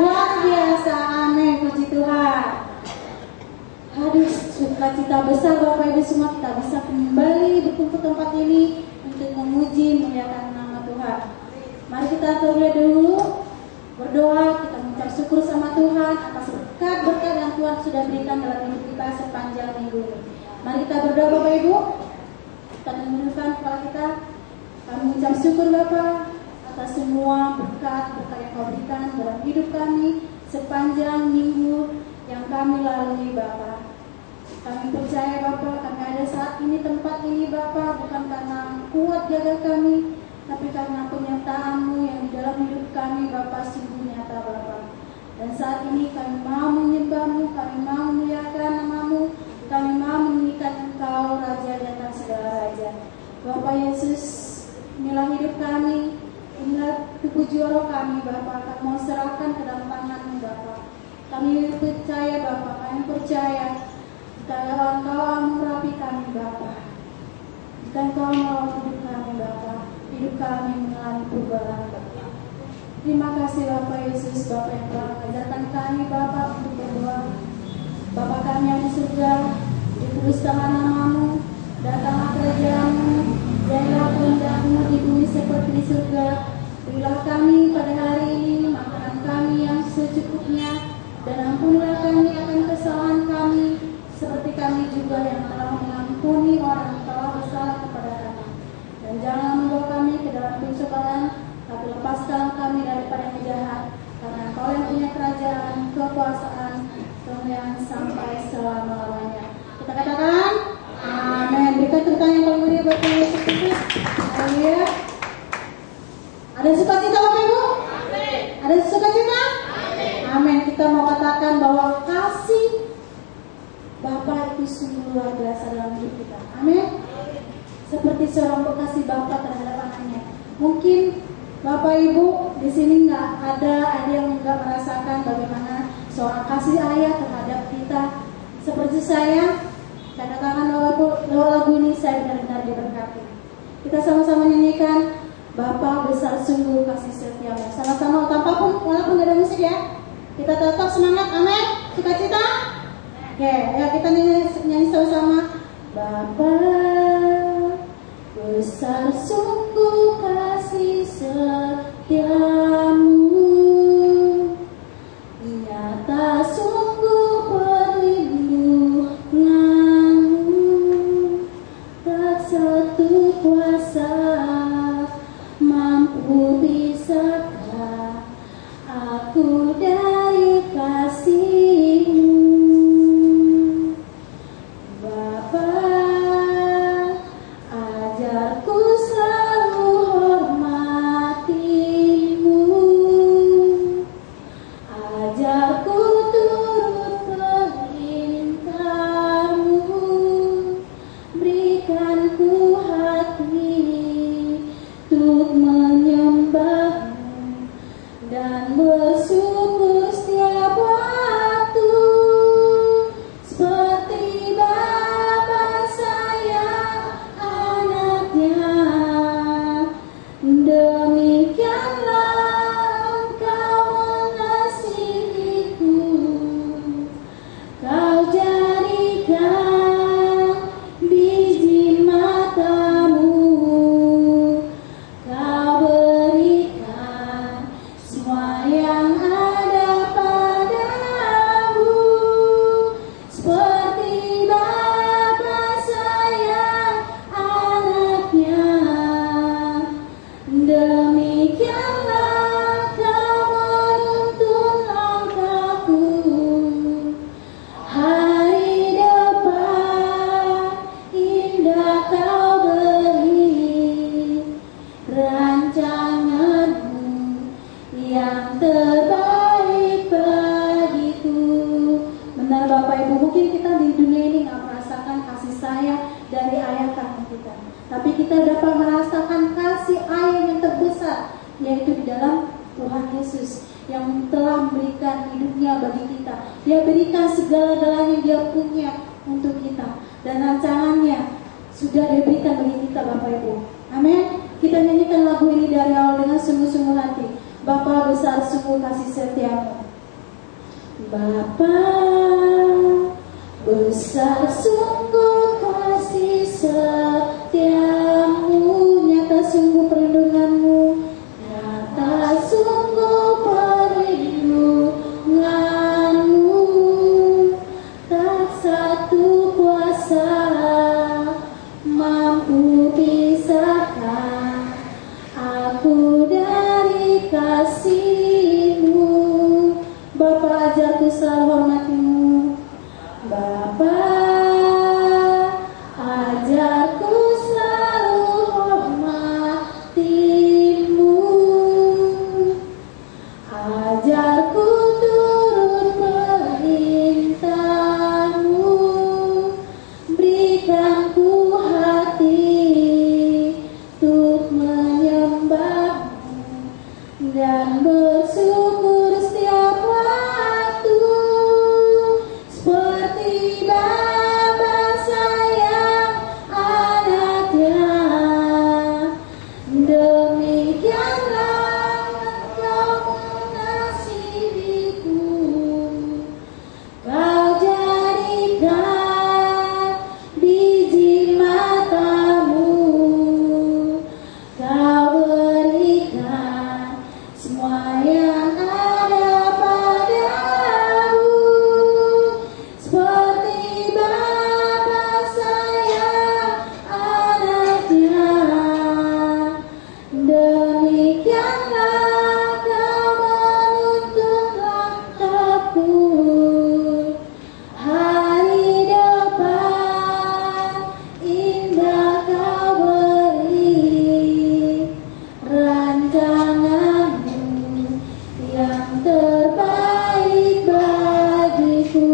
Luar biasa, amin, puji Tuhan. Aduh, sukacita besar Bapak Ibu semua, kita bisa kembali berkumpul tempat ini untuk memuji memuliakan nama Tuhan. Mari kita terlebih dulu berdoa, kita mengucap syukur sama Tuhan atas berkat-berkat yang Tuhan sudah berikan dalam hidup kita sepanjang minggu ini. Mari kita berdoa Bapak Ibu, kita menundukkan kepala kita, kami mengucap syukur Bapak atas semua berkat-berkat yang Kau berikan dalam hidup kami sepanjang minggu yang kami lalui Bapak. Kami percaya Bapak, kami ada saat ini, tempat ini Bapak, bukan karena kuat jaga kami, tapi karena penyertaan-Mu yang di dalam hidup kami Bapak sungguh nyata Bapak. Dan saat ini kami mau menyembah-Mu, kami mau memuliakan nama-Mu, kami mau meninggikan Engkau Raja di atas segala raja. Bapak Yesus, inilah hidup kami, inilah tubuh jiwa kami Bapak, kami mau serahkan ke dalam tangan-Mu Bapak. Kami percaya Bapak, kami percaya jika Engkau mengurapi kami Bapak, jika Engkau mau hidup kami Bapak, hidup kami mengalami perubahan Bapak. Terima kasih Bapak Yesus, Bapak yang telah mengajarkan kami Bapak untuk berdoa. Bapak kami yang di surga, dikuduskanlah nama-Mu, datanglah kerajaan-Mu, jadilah kehendak-Mu di bumi seperti di surga. Berilah kami pada hari ini makanan kami yang secukupnya, dan ampunilah kami akan kesalahan kami, seperti kami juga yang telah mengampuni orang yang telah bersalah kepada kami. Dan jangan membawa kami ke dalam pencobaan, tapi lepaskan kami daripada yang jahat, karena Kau yang punya kerajaan, kekuasaan, kemuliaan sampai selama-lamanya. Kita katakan, amin. Berikan tepuk tangan yang paling mulia buat Yesus Kristus. Haleluya. Ada sukacita Bapak Ibu? Amin. Ada sukacita? Amin. Amin. Kita mau katakan bahwa kasih Bapak itu sungguh luar biasa dalam hidup kita. Amin. Seperti seorang bekasih Bapak terhadap anaknya. Mungkin Bapak Ibu di sini ada yang nggak merasakan bagaimana seorang kasih ayah terhadap kita. Seperti saya katakan lewat lagu ini saya benar-benar diberkati. Kita sama-sama nyanyikan Bapa besar sungguh kasih setiamu. Sama-sama tanpapun walaupun nggak ada musik ya. Kita tetap semangat, amin. Sukacita. Oke, ya kita nyanyi sama-sama. Bapa besar sungguh kasih setiamu, nyata sungguh perlindunganmu, tak satu kuasa mampu pisahkan aku dari kasih-Mu. Bapa, ajarku selalu hormati-Mu, ajarku turut perintah-Mu, berikanku hati untuk menyembah-Mu dan bersyukur setiap waktu, seperti Bapa sayang anaknya, demikianlah Engkau mengasihiku. Kau jadikan biji mata-Mu, Kau berikan semua yang ada padamu, seperti Bapa sayang anaknya, demikianlah Kau menuntun langkahku. Hari depan indah Kau beri, rancangan-Mu yang terbaik bagiku. Benar Bapak Ibu, mungkin kita di dunia ini gak merasakan kasih sayang dari ayah kandung kita, tapi kita dapat merasakan kasih ayah yang terbesar, yaitu di dalam Tuhan Yesus yang telah memberikan hidupnya bagi kita. Dia berikan segala-galanya Dia punya untuk kita, dan rancangannya sudah diberikan bagi kita Bapak Ibu. Amin. Kita nyanyikan lagu ini dari awal dengan sungguh-sungguh hati. Bapa besar sungguh kasih setiamu. Bapa, besar sungguh kasih setiamu, nyata sungguh perlindunganmu, nyata sungguh perlindunganmu. Tak satu kuasa mampu pisahkan aku dari kasih-Mu. Bapa, ajarku selalu hormati-Mu. Bapa, ajarku selalu hormati-Mu. Ajarku turut perintah-Mu. Berikan ku hati untuk menyembah-Mu dan bersyukur setiap waktu, seperti Bapa sayang anaknya. Demikianlah Engkau mengasihiku. Kau jadikan biji matamu, Kau berikan semua yang ada padamu, seperti Bapa sayang anaknya. Demikianlah Kau menuntun langkahku. Hari depan indah Kau beri, rancangan-Mu yang terbaik bagiku.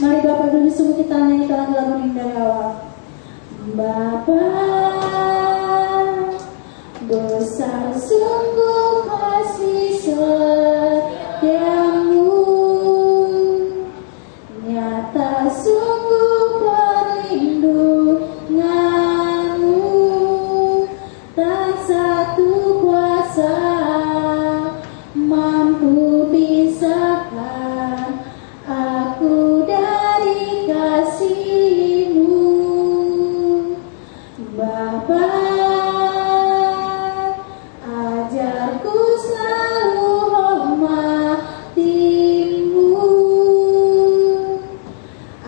Mari Bapak dulu semua kita nyanyikan lagu Indah Gawang. Bapa, besar sungguh kasih setiamu, nyata sungguh perlindunganmu. Tak satu kuasa mampu pisahkan aku dari kasih-Mu. Bapa, ajarku selalu hormati-Mu.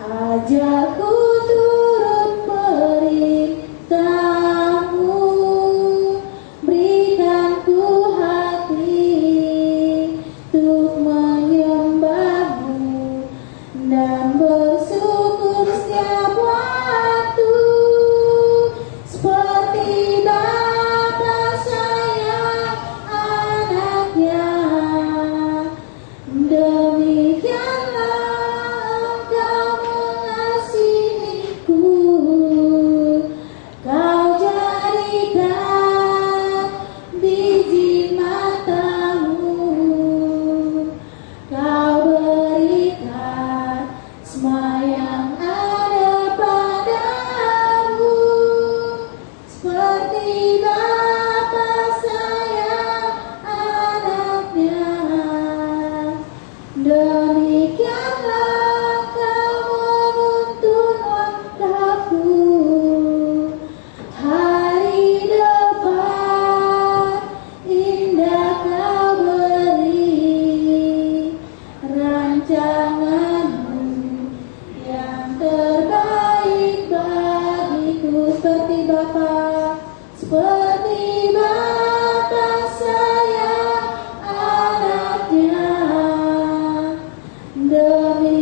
Ajarku turut perintah-Mu. Berikan ku hati untuk menyembah-Mu dan bersyukur setiap waktu, seperti Bapa sayang anaknya. Demikianlah Engkau mengasihiku. Kau jadikan biji matamu, Kau berikan semua yang ada padamu, seperti Bapa sayang anaknya. Demikianlah Kau menuntun langkahku. Hari depan indah Kau beri, rancangan-Mu yang terbaik bagiku, seperti Bapa sayang anaknya. Demi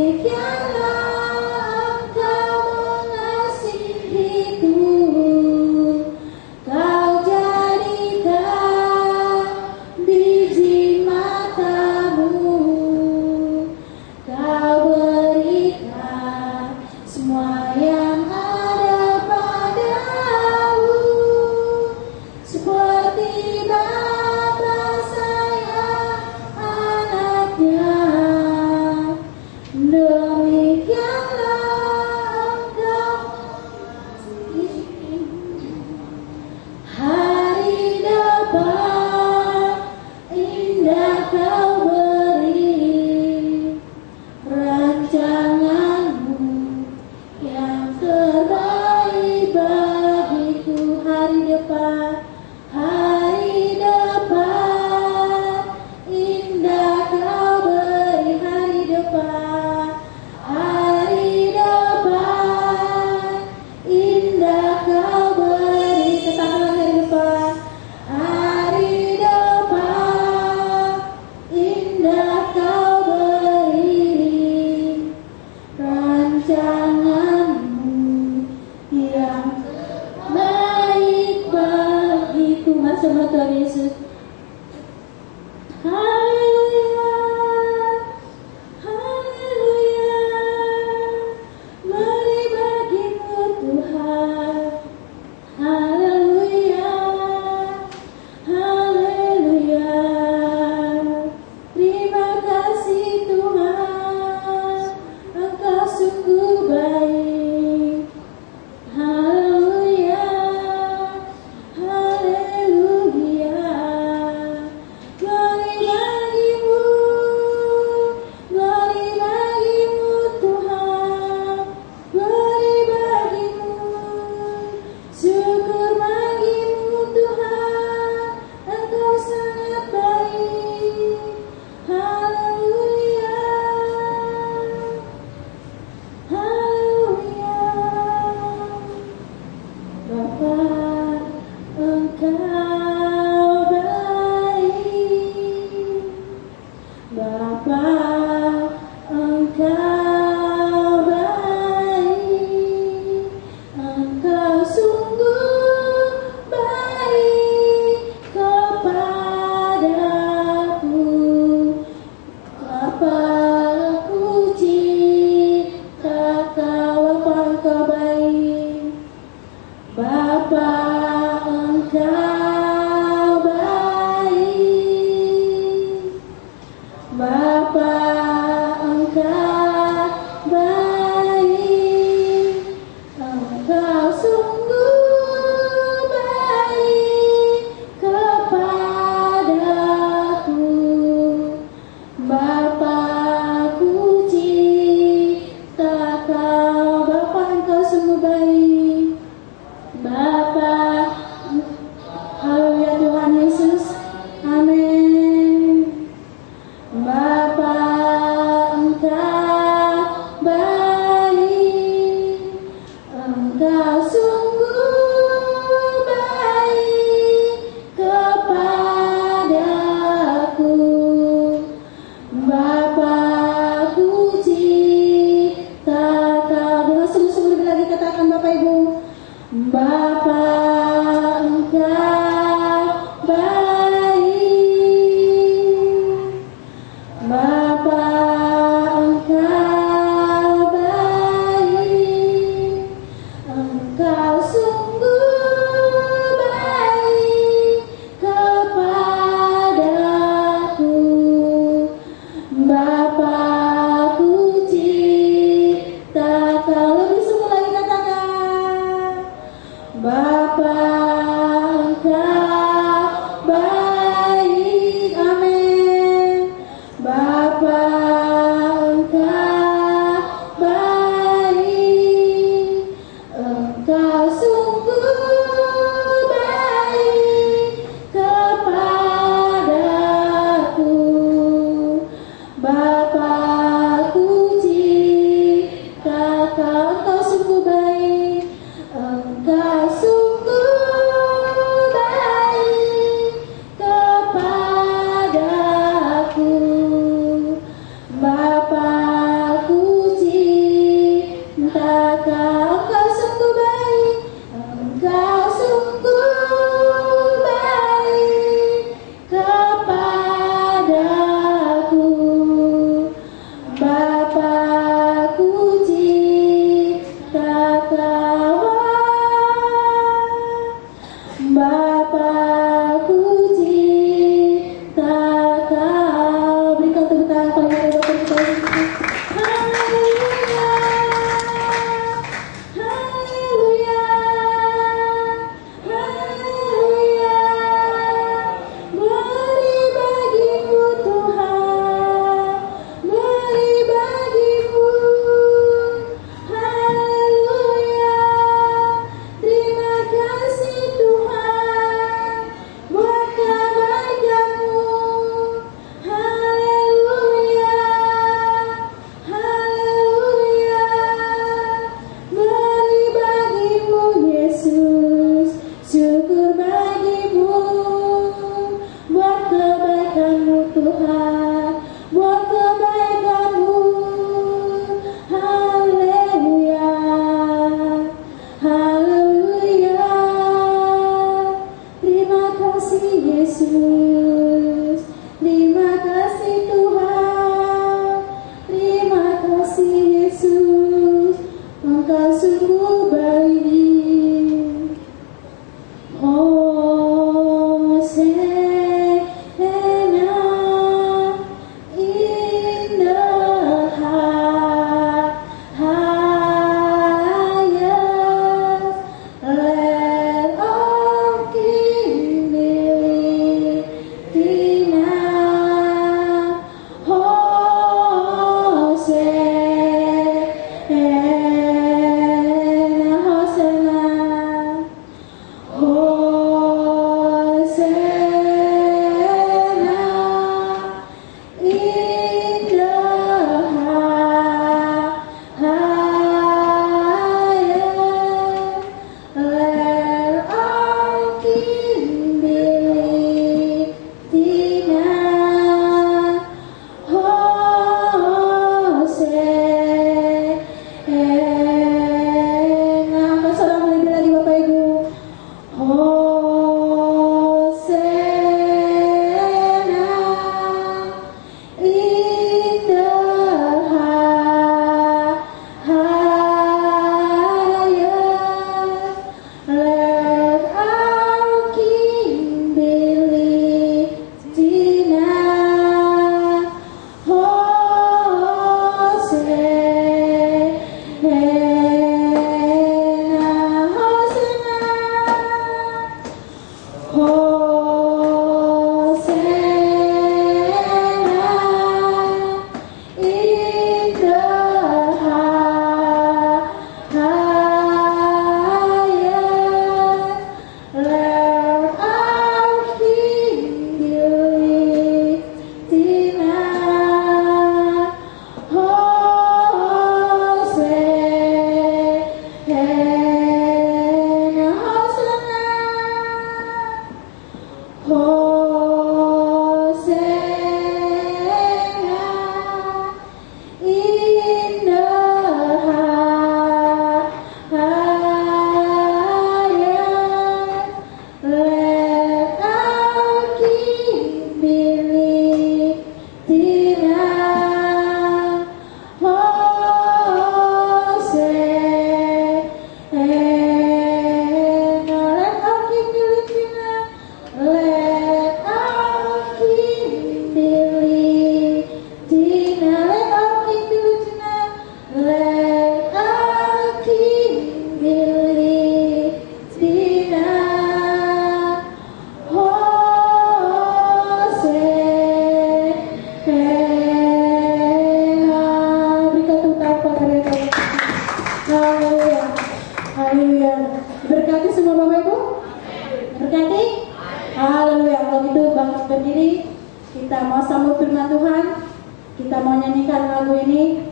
lagu ini?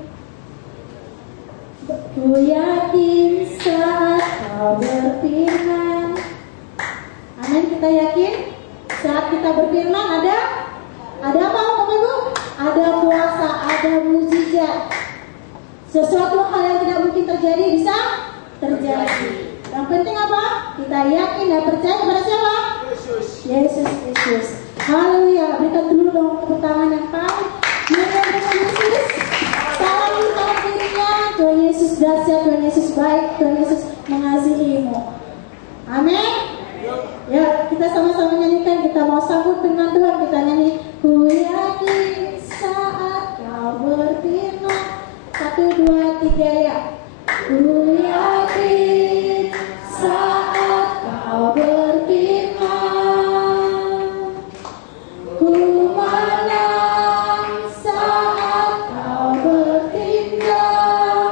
Ku yakin saat kau berfirman. Amin, kita yakin saat kita berfirman ada apa Bapak Ibu? Ada kuasa, ada mujizat. Sesuatu hal yang tidak mungkin terjadi bisa terjadi. Yang penting apa? Kita yakin dan percaya kepada siapa? Yesus. Haleluya. Berikan dulu dong tepuk tangan yang paling meriah dengan Yesus. Salam untuk dirinya. Tuhan Yesus dahsyat, Tuhan Yesus baik, Tuhan Yesus mengasihimu. Amin. Ya, kita sama-sama nyanyikan. Kita mau sambut dengan Tuhan. Kita nyanyi. Ku yakin saat kau berfirman. 1, 2, 3 ya. Ku yakin saat kau berfirman. Ku menang saat kau bertindak.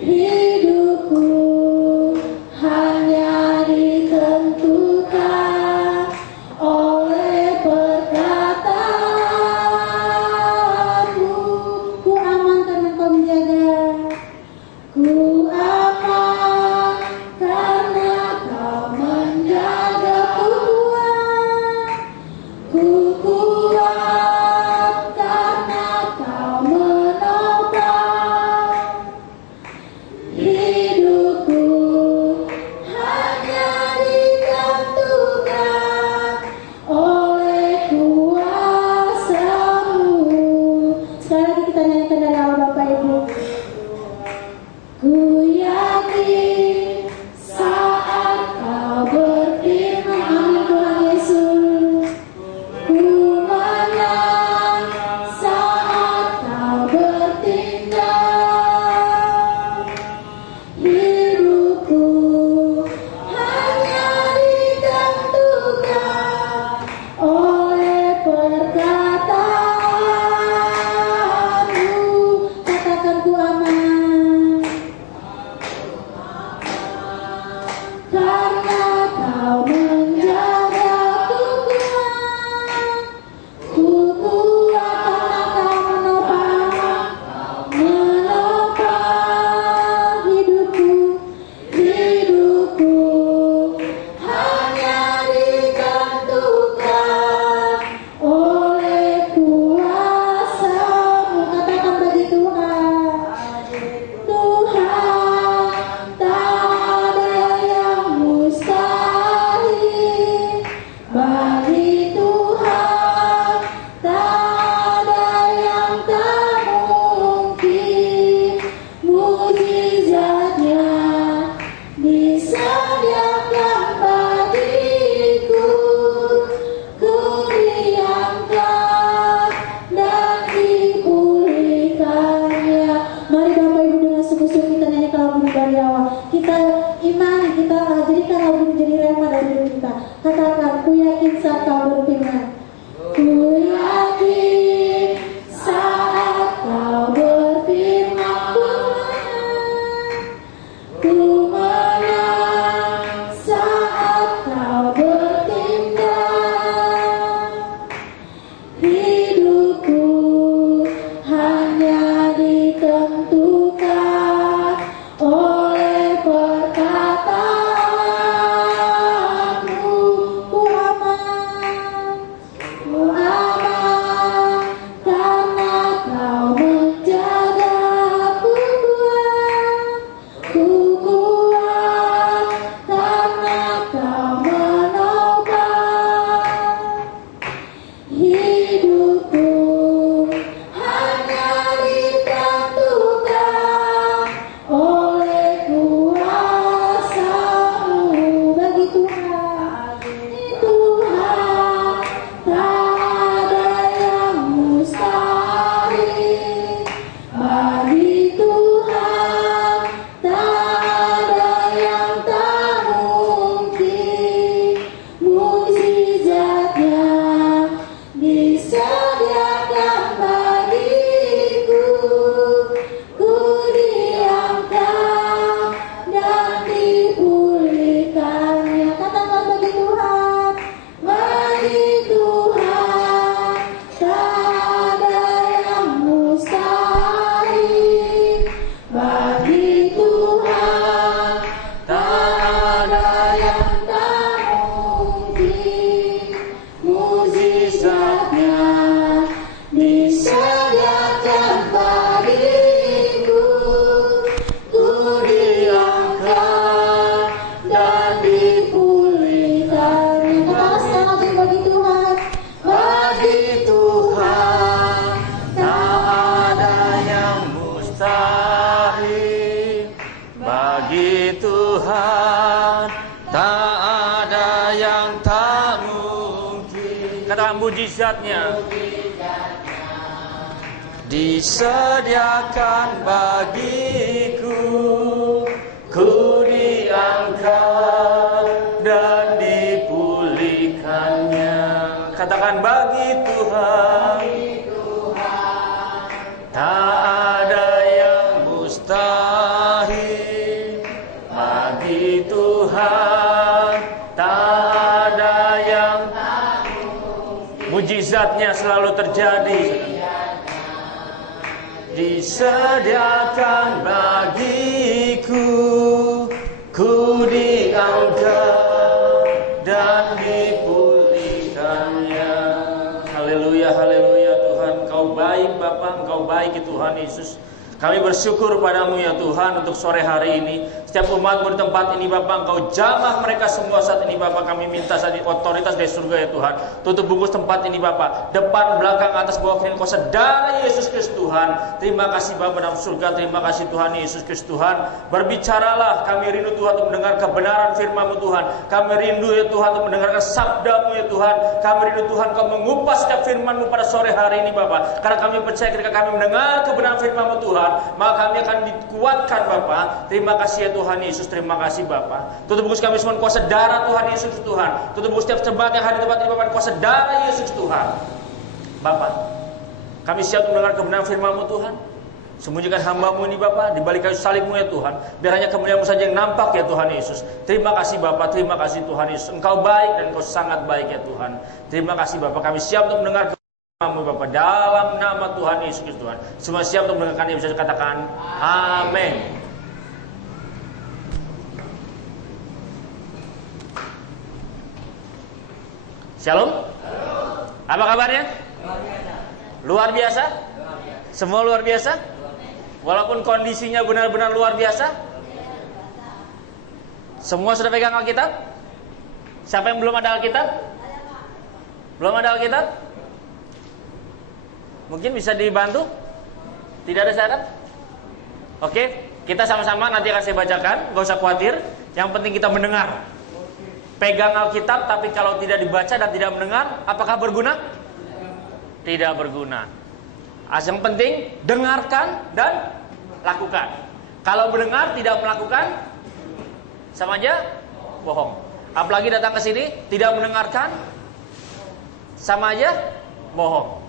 Hidupku hanya ditentukan oleh perkataanmu. Ku aman karena kau menjaga. Ku aman karena kau menjaga kuat. Ku kuat karena kau menopang. Hidupku hanya ditentukan oleh kuasa-Mu. Sekali lagi kita nyanyikan dari awal Bapak Ibu. Ku yakin saat kau berfirman. Amin Tuhan Yesus. Ku menang saat kau bertindak. Hidupku hanya ditentukan oleh perkataanmu. mujizatnya disediakan bagiku, ku diangkat dan dipulihkannya. Katakan bagi Tuhan, tak ada yang mustahil. Bagi Tuhan tak ada yang mujizatnya selalu terjadi. Disediakan bagiku, ku diangkat dan dipulihkannya. Haleluya, haleluya Tuhan. Engkau baik Bapa, Engkau baik Tuhan Yesus. Kami bersyukur padamu ya Tuhan untuk sore hari ini. Setiap umat-Mu di tempat ini Bapa, Engkau jamah mereka semua saat ini Bapa. Kami minta saat ini otoritas dari surga ya Tuhan. Tutup bungkus tempat ini Bapa. Depan, belakang, atas, bawah, kiri, kuasa darah Yesus Kristus Tuhan. Terima kasih Bapa dalam surga. Terima kasih Tuhan Yesus Kristus Tuhan. Berbicaralah, kami rindu Tuhan untuk mendengar kebenaran firman-Mu Tuhan. Kami rindu ya Tuhan untuk mendengarkan sabda-Mu ya Tuhan. Kami rindu Tuhan Kau mengupas setiap firman-Mu pada sore hari ini Bapa. Karena kami percaya ketika kami mendengar kebenaran firman-Mu Tuhan, maka kami akan dikuatkan Bapa. Terima kasih ya Tuhan Yesus, terima kasih Bapa. Tutup bungkus kami semua kuasa darah Tuhan Yesus Tuhan. Tutup bungkus setiap jemaat yang hadir di tempat ini Bapa, kuasa darah Yesus Tuhan. Bapa, kami siap mendengar kebenaran firman-Mu Tuhan. Sembunyikan hamba-Mu ini Bapa di balik kayu salib-Mu ya Tuhan. Biar hanya kemuliaan-Mu saja yang nampak ya Tuhan Yesus. Terima kasih Bapa, terima kasih Tuhan Yesus. Engkau baik dan Engkau sangat baik ya Tuhan. Terima kasih Bapa, kami siap untuk mendengar Amin Bapak, dalam nama Tuhan Yesus Kristus Tuhan. Semua siap untuk mendengarkannya, bisa katakan amin. Shalom. Apa kabarnya? Luar biasa. Semua luar biasa. Walaupun kondisinya benar-benar luar biasa. Semua sudah pegang Alkitab? Siapa yang belum ada Alkitab? Belum ada Alkitab? Mungkin bisa dibantu? Tidak ada syarat? Oke, kita sama-sama nanti akan saya bacakan. Gak usah khawatir. Yang penting kita mendengar. Pegang Alkitab, tapi kalau tidak dibaca dan tidak mendengar, apakah berguna? Tidak berguna. Yang penting dengarkan dan lakukan. Kalau mendengar tidak melakukan, sama aja bohong. Apalagi datang ke sini tidak mendengarkan, sama aja bohong.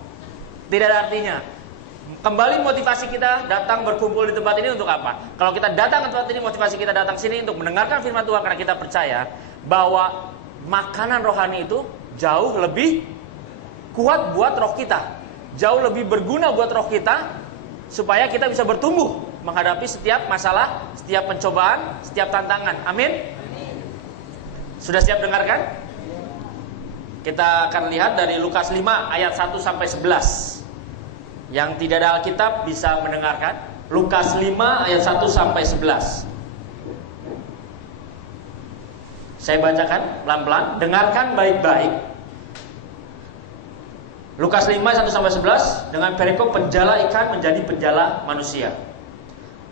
Tidak ada artinya. Kembali motivasi kita datang berkumpul di tempat ini untuk apa? Kalau kita datang ke tempat ini, motivasi kita datang sini untuk mendengarkan firman Tuhan, karena kita percaya bahwa makanan rohani itu jauh lebih kuat buat roh kita, jauh lebih berguna buat roh kita, supaya kita bisa bertumbuh menghadapi setiap masalah, setiap pencobaan, setiap tantangan. Amin. Sudah siap dengarkan? Kita akan lihat dari Lukas 5 ayat 1 sampai 11. Yang tidak ada Alkitab bisa mendengarkan. Lukas 5 ayat 1 sampai 11. Saya bacakan pelan-pelan, dengarkan baik-baik. Lukas 5 1 sampai 11 dengan perikop penjala ikan menjadi penjala manusia.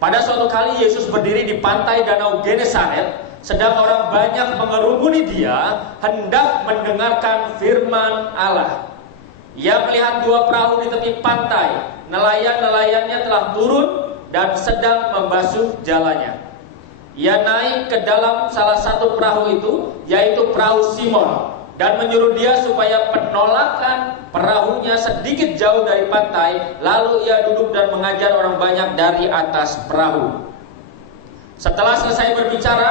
Pada suatu kali Yesus berdiri di pantai danau Genesaret, sedang orang banyak mengerumuni dia hendak mendengarkan firman Allah. Ia melihat dua perahu di tepi pantai. Nelayan-nelayannya telah turun dan sedang membasuh jalannya. Ia naik ke dalam salah satu perahu itu, yaitu perahu Simon, dan menyuruh dia supaya penolakan perahunya sedikit jauh dari pantai. Lalu ia duduk dan mengajar orang banyak dari atas perahu. Setelah selesai berbicara,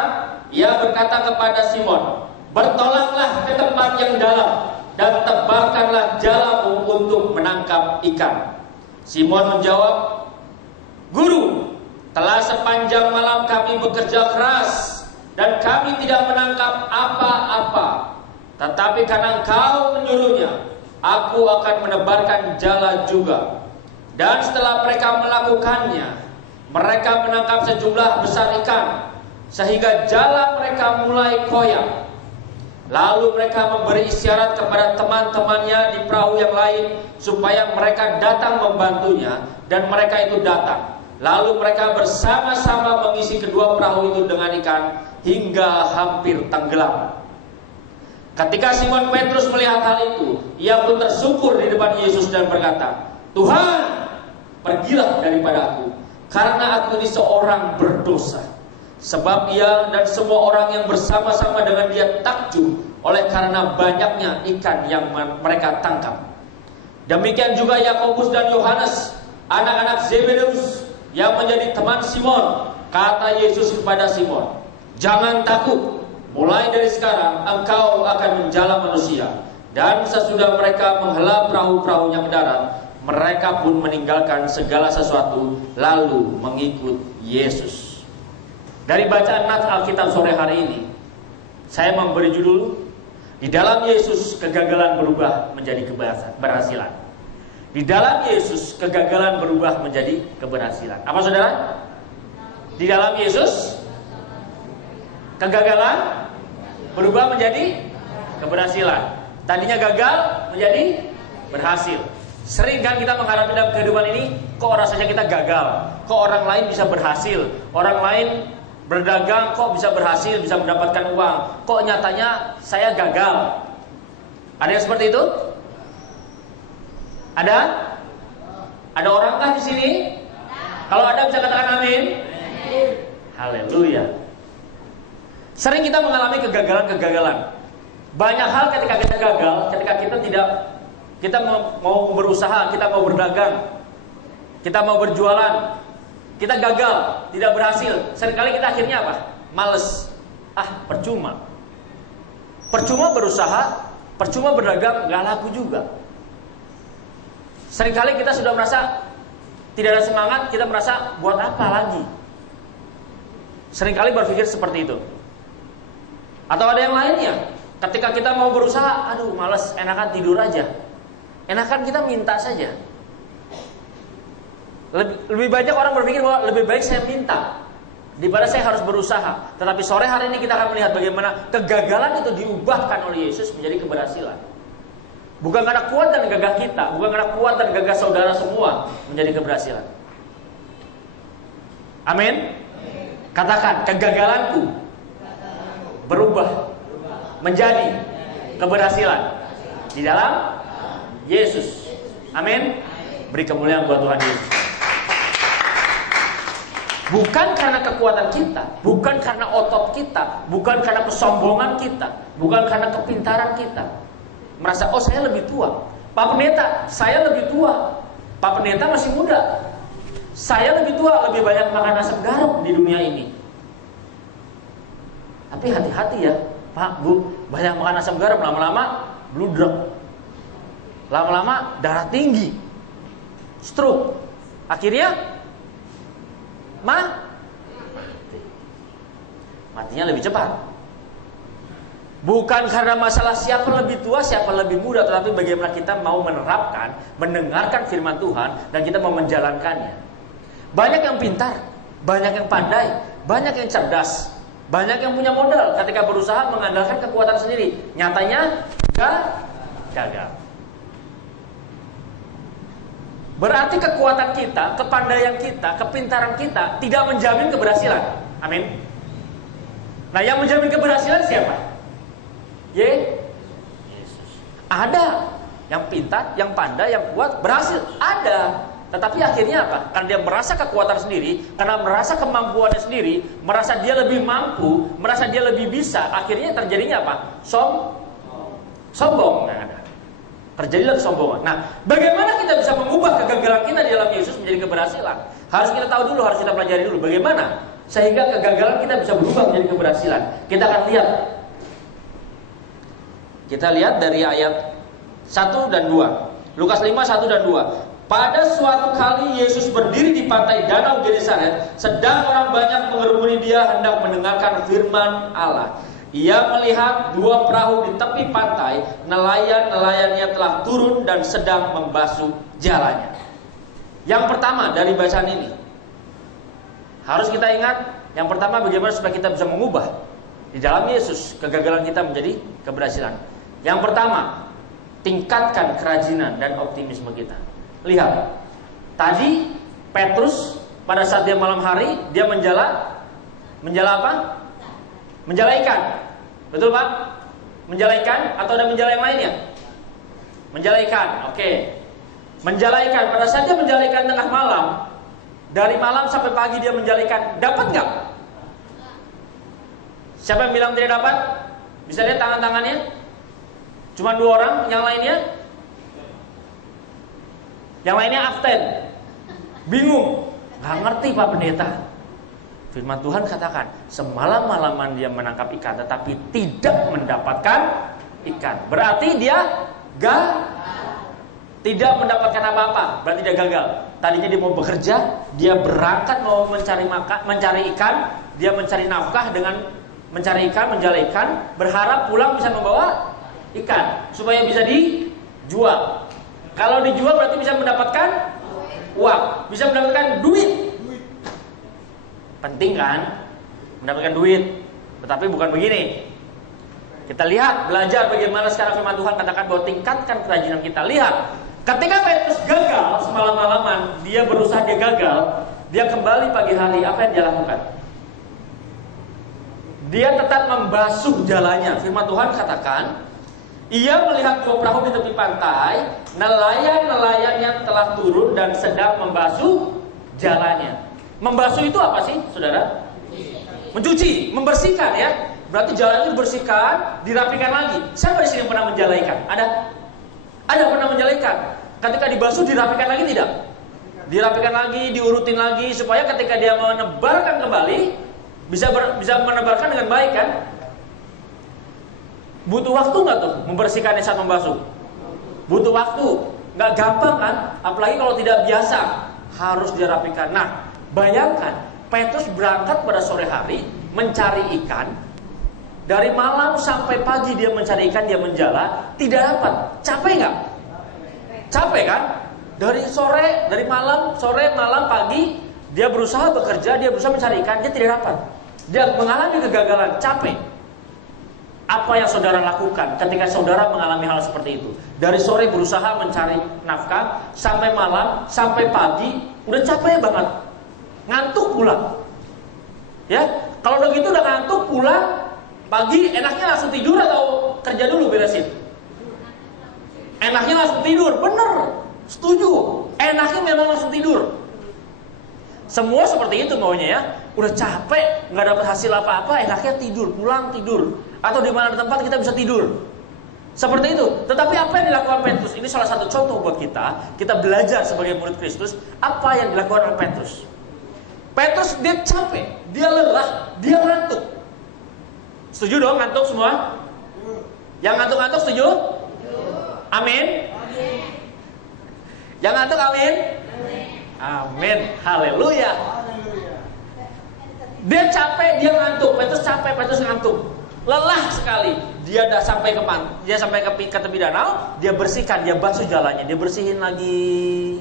ia berkata kepada Simon, "Bertolaklah ke tempat yang dalam dan tebarkanlah jalamu untuk menangkap ikan." Simon menjawab, "Guru, telah sepanjang malam kami bekerja keras dan kami tidak menangkap apa-apa. Tetapi karena Engkau menyuruhnya, aku akan menebarkan jala juga." Dan setelah mereka melakukannya, mereka menangkap sejumlah besar ikan, sehingga jala mereka mulai koyak. Lalu mereka memberi isyarat kepada teman-temannya di perahu yang lain supaya mereka datang membantunya, dan mereka itu datang. Lalu mereka bersama-sama mengisi kedua perahu itu dengan ikan hingga hampir tenggelam. Ketika Simon Petrus melihat hal itu, ia pun tersungkur di depan Yesus dan berkata, "Tuhan, pergilah daripada aku, karena aku ini seorang berdosa." Sebab ia dan semua orang yang bersama-sama dengan dia takjub oleh karena banyaknya ikan yang mereka tangkap. Demikian juga Yakobus dan Yohanes, anak-anak Zebedeus yang menjadi teman Simon. Kata Yesus kepada Simon, "Jangan takut. Mulai dari sekarang engkau akan menjala manusia." Dan sesudah mereka menghela perahu-perahunya ke darat, mereka pun meninggalkan segala sesuatu lalu mengikut Yesus. Dari bacaan Nats Alkitab sore hari ini, saya memberi judul, di dalam Yesus kegagalan berubah menjadi keberhasilan. Di dalam Yesus kegagalan berubah menjadi keberhasilan. Apa saudara? Di dalam Yesus kegagalan berubah menjadi keberhasilan. Tadinya gagal menjadi berhasil. Sering kan kita menghadapi dalam kehidupan ini, kok rasanya kita gagal, kok orang lain bisa berhasil, orang lain berdagang kok bisa berhasil, bisa mendapatkan uang, kok nyatanya saya gagal. Ada yang seperti itu? Ada? Ada orangkah di sini? Kalau ada bisa katakan amin. Haleluya. Sering kita mengalami kegagalan-kegagalan. Banyak hal ketika kita gagal, ketika kita mau berusaha, kita mau berdagang, kita mau berjualan, kita gagal, tidak berhasil. Seringkali kita akhirnya apa? Males. Percuma. Percuma berusaha, percuma berdagang, gak laku juga. Seringkali kita sudah merasa tidak ada semangat, kita merasa buat apa lagi? Seringkali berpikir seperti itu. Atau ada yang lainnya, ketika kita mau berusaha, males, enakan tidur aja, enakan kita minta saja. Lebih banyak orang berpikir bahwa lebih baik saya minta daripada saya harus berusaha. Tetapi sore hari ini kita akan melihat bagaimana kegagalan itu diubahkan oleh Yesus menjadi keberhasilan. Bukan karena kuat dan gagah kita, bukan karena kuat dan gagah saudara semua menjadi keberhasilan. Amin. Katakan, kegagalanku berubah menjadi keberhasilan di dalam Yesus. Amin. Beri kemuliaan buat Tuhan Yesus. Bukan karena kekuatan kita, bukan karena otot kita, bukan karena kesombongan kita, bukan karena kepintaran kita. Merasa, saya lebih tua. Pak Pendeta, saya lebih tua. Pak Pendeta masih muda. Saya lebih tua, lebih banyak makan asam garam di dunia ini. Tapi hati-hati ya, Pak, Bu, banyak makan asam garam, lama-lama bludruk, lama-lama darah tinggi, stroke, akhirnya matinya lebih cepat. Bukan karena masalah siapa lebih tua, siapa lebih muda, tetapi bagaimana kita mau menerapkan, mendengarkan firman Tuhan, dan kita mau menjalankannya. Banyak yang pintar, banyak yang pandai, banyak yang cerdas, banyak yang punya modal ketika berusaha mengandalkan kekuatan sendiri. Nyatanya gagal. Berarti kekuatan kita, kepandaian kita, kepintaran kita tidak menjamin keberhasilan. Amin. Nah, yang menjamin keberhasilan siapa? Yesus. Ada yang pintar, yang pandai, yang kuat, berhasil. Ada. Tetapi akhirnya apa? Karena dia merasa kekuatan sendiri, karena merasa kemampuannya sendiri, merasa dia lebih mampu, merasa dia lebih bisa, akhirnya terjadinya apa? Sombong. Terjadilah kesombongan. Nah, bagaimana kita bisa mengubah kegagalan kita di dalam Yesus menjadi keberhasilan? Harus kita tahu dulu, harus kita pelajari dulu bagaimana sehingga kegagalan kita bisa berubah menjadi keberhasilan. Kita akan lihat. Kita lihat dari ayat 1 dan 2. Lukas 5, 1 dan 2. Pada suatu kali Yesus berdiri di pantai Danau Genesaret, sedang orang banyak mengerumuni dia hendak mendengarkan firman Allah. Ia melihat dua perahu di tepi pantai, nelayan-nelayannya telah turun dan sedang membasuh jalannya. Yang pertama dari bacaan ini, harus kita ingat, yang pertama bagaimana supaya kita bisa mengubah di dalam Yesus kegagalan kita menjadi keberhasilan. Yang pertama, tingkatkan kerajinan dan optimisme kita. Lihat, tadi Petrus pada saat dia malam hari, dia menjala apa? Menjala ikan. Betul Pak? Menjala ikan atau ada menjala yang lainnya? Menjala ikan, oke. Menjala ikan, pada saat dia menjala ikan tengah malam, dari malam sampai pagi dia menjala ikan, dapat nggak? Siapa yang bilang tidak dapat? Bisa lihat tangan-tangannya? Cuma 2 orang, yang lainnya? Yang lainnya abstain. Bingung, nggak ngerti Pak Pendeta. Firman Tuhan katakan, semalam-malaman dia menangkap ikan, tetapi tidak mendapatkan ikan. Berarti dia tidak mendapatkan apa-apa. Berarti dia gagal. Tadinya dia mau bekerja, dia berangkat mau mencari ikan, dia mencari nafkah dengan mencari ikan, menjala ikan, berharap pulang bisa membawa ikan supaya bisa dijual. Kalau dijual berarti bisa mendapatkan uang, bisa mendapatkan duit. Penting kan? Mendapatkan duit. Tetapi bukan begini. Kita lihat, belajar bagaimana sekarang firman Tuhan katakan bahwa tingkatkan kerajinan kita. Lihat, ketika Petrus gagal semalam-malaman, dia berusaha, dia gagal, dia kembali pagi hari, apa yang dia lakukan? Dia tetap membasuh jalannya. Firman Tuhan katakan, ia melihat 2 perahu di tepi pantai, nelayan-nelayan yang telah turun dan sedang membasuh jalannya. Membasuh itu apa sih, saudara? Mencuci, membersihkan ya. Berarti jalan itu dibersihkan, dirapikan lagi. Siapa di sini yang pernah menjala ikan? Ada? Ada pernah menjala ikan. Ketika dibasuh, dirapikan lagi tidak? Dirapikan lagi, diurutin lagi, supaya ketika dia menebarkan kembali, bisa menebarkan dengan baik kan? Butuh waktu nggak tuh membersihkannya saat membasuh? Butuh waktu, nggak gampang kan? Apalagi kalau tidak biasa, harus dirapikan. Nah, bayangkan, Petrus berangkat pada sore hari mencari ikan. Dari malam sampai pagi dia mencari ikan, dia menjala, tidak dapat. Capek nggak? Capek kan? Dari sore, dari malam, sore, malam, pagi, dia berusaha bekerja, dia berusaha mencari ikan, dia tidak dapat. Dia mengalami kegagalan, capek. Apa yang saudara lakukan ketika saudara mengalami hal seperti itu? Dari sore berusaha mencari nafkah, sampai malam, sampai pagi, udah capek banget. Ngantuk pulang. Ya, kalau udah gitu udah ngantuk pulang, pagi enaknya langsung tidur atau kerja dulu beresin? Enaknya langsung tidur, bener, setuju. Enaknya memang langsung tidur. Semua seperti itu maunya ya. Udah capek, nggak dapat hasil apa-apa, enaknya tidur, pulang tidur, atau di mana tempat kita bisa tidur. Seperti itu. Tetapi apa yang dilakukan Petrus? Ini salah satu contoh buat kita. Kita belajar sebagai murid Kristus apa yang dilakukan oleh Petrus. Petrus dia capek, dia lelah, dia ngantuk. Setuju dong ngantuk semua? Yang ngantuk-ngantuk setuju? Amin. Yang ngantuk amin? Amin. Haleluya. Dia capek, dia ngantuk. Petrus capek, Petrus ngantuk. Lelah sekali. Dia udah sampai ke tepi danau, dia bersihkan, dia basuh jalannya, dia bersihin lagi.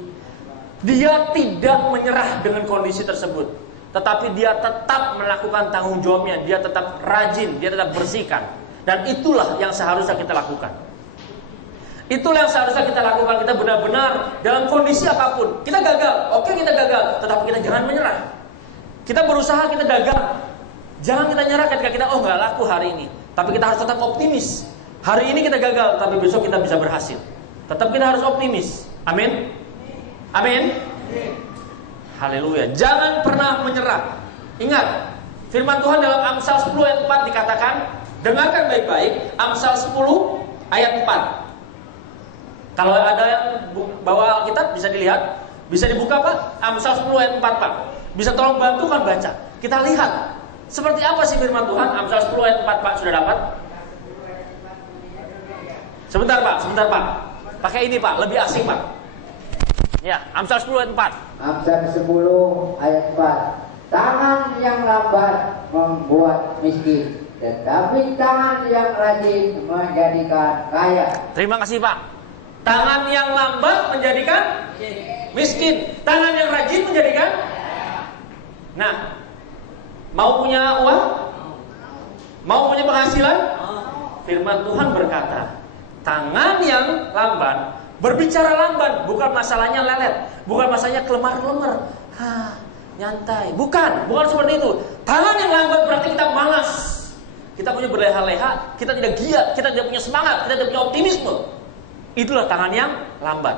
Dia tidak menyerah dengan kondisi tersebut, tetapi dia tetap melakukan tanggung jawabnya. Dia tetap rajin, dia tetap bersihkan. Dan itulah yang seharusnya kita lakukan. Itulah yang seharusnya kita lakukan. Kita benar-benar dalam kondisi apapun. Kita gagal, oke kita gagal, tetapi kita jangan menyerah. Kita berusaha, kita gagal. Jangan kita nyerah ketika kita nggak laku hari ini. Tapi kita harus tetap optimis. Hari ini kita gagal, tapi besok kita bisa berhasil. Tetap kita harus optimis. Amin. Amin. Haleluya. Jangan pernah menyerah. Ingat, firman Tuhan dalam Amsal 10 ayat 4 dikatakan, dengarkan baik-baik, Amsal 10 ayat 4. Kalau ada yang bawa Alkitab bisa dilihat, bisa dibuka Pak, Amsal 10 ayat 4 Pak. Bisa tolong bantu kan baca. Kita lihat seperti apa sih firman Tuhan. Amsal 10 ayat 4 Pak, sudah dapat? Sebentar Pak. Pakai ini Pak, lebih asing Pak. Ya, Amsal 10 ayat 4. Amsal 10 ayat 4. Tangan yang lambat membuat miskin, tetapi tangan yang rajin menjadikan kaya. Terima kasih Pak. Tangan yang lambat menjadikan miskin. Tangan yang rajin menjadikan. Nah, mau punya uang? Mau punya penghasilan? Firman Tuhan berkata, tangan yang lamban, berbicara lamban, bukan masalahnya lelet, bukan masalahnya kelemar-lemar, nyantai, bukan seperti itu. Tangan yang lambat berarti kita malas, kita punya berleha-leha, kita tidak giat, kita tidak punya semangat, kita tidak punya optimisme. Itulah tangan yang lambat.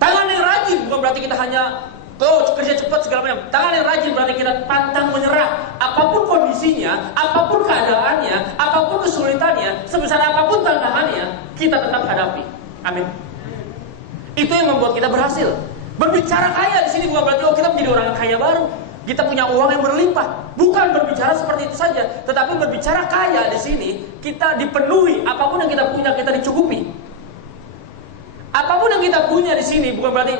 Tangan yang rajin bukan berarti kita hanya kerja cepat segala macam. Tangan yang rajin berarti kita pantang menyerah. Apapun kondisinya, apapun keadaannya, apapun kesulitannya, sebesar apapun tantangannya, kita tetap hadapi. Amin. Itu yang membuat kita berhasil. Berbicara kaya di sini bukan berarti kita menjadi orang yang kaya baru. Kita punya uang yang berlimpah. Bukan berbicara seperti itu saja, tetapi berbicara kaya di sini kita dipenuhi. Apapun yang kita punya, kita dicukupi. Apapun yang kita punya di sini bukan berarti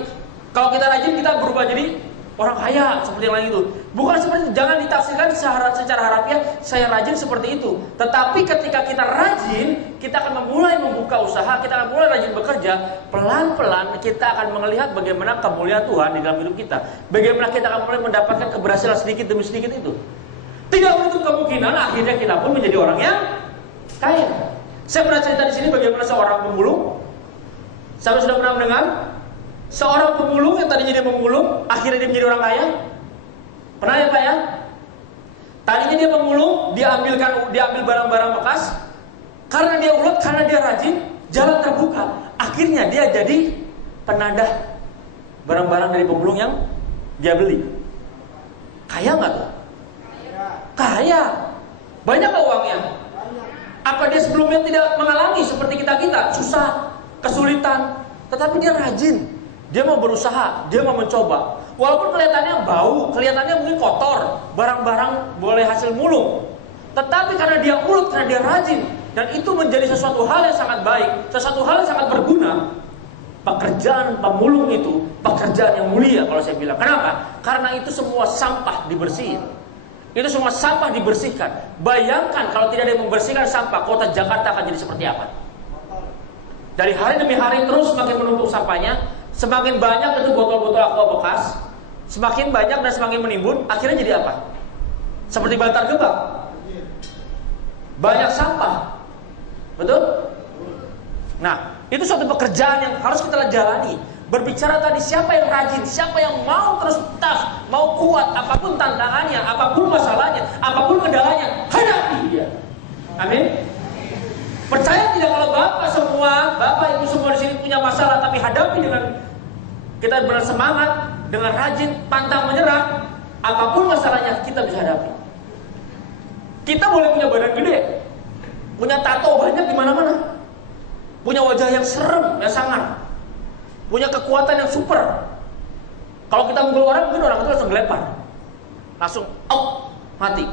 kalau kita rajin kita berubah jadi orang kaya seperti yang lain itu. Bukan seperti itu. Jangan ditafsirkan secara harafiah saya rajin seperti itu. Tetapi ketika kita rajin, kita akan mulai membuka usaha, kita akan mulai rajin bekerja. Pelan-pelan kita akan melihat bagaimana kemuliaan Tuhan di dalam hidup kita. Bagaimana kita akan mulai mendapatkan keberhasilan sedikit demi sedikit itu. Tidak menutup kemungkinan akhirnya kita pun menjadi orang yang kaya. Saya pernah cerita di sini bagaimana seorang pemulung. Saya sudah pernah mendengar seorang pemulung yang tadinya dia memulung, akhirnya dia menjadi orang kaya. Pernah ya Pak ya? Tadinya dia pemulung, dia ambil barang-barang bekas. Karena dia ulet, karena dia rajin, jalan terbuka. Akhirnya dia jadi penadah barang-barang dari pemulung yang dia beli. Kaya nggak tuh? Kaya. Banyak nggak uangnya? Apa dia sebelumnya tidak mengalami seperti kita-kita? Susah, kesulitan. Tetapi dia rajin. Dia mau berusaha, dia mau mencoba. Walaupun kelihatannya bau, kelihatannya mungkin kotor, barang-barang boleh hasil mulung. Tetapi karena dia ulet, karena dia rajin, dan itu menjadi sesuatu hal yang sangat baik, sesuatu hal yang sangat berguna. Pekerjaan pemulung itu pekerjaan yang mulia kalau saya bilang. Kenapa? Karena itu semua sampah dibersihin. Itu semua sampah dibersihkan. Bayangkan kalau tidak ada yang membersihkan sampah, kota Jakarta akan jadi seperti apa? Dari hari demi hari terus semakin menumpuk sampahnya. Semakin banyak itu botol-botol aqua bekas, semakin banyak dan semakin menimbun, akhirnya jadi apa? Seperti Bantar Gebang. Banyak sampah. Betul? Nah, itu suatu pekerjaan yang harus kita jalani. Berbicara tadi siapa yang rajin, siapa yang mau terus tough, mau kuat apapun tantangannya, apapun masalahnya, apapun kendalanya, hadapi dia. Amin. Percaya tidak kalau Bapak Ibu semua di sini punya masalah, tapi hadapi dengan kita bersemangat, dengan rajin, pantang menyerah, apapun masalahnya kita bisa hadapi. Kita boleh punya badan gede, punya tato banyak di mana-mana, punya wajah yang serem, yang sangar, punya kekuatan yang super. Kalau kita mukul orang, mungkin orang itu langsung gelempar, langsung mati.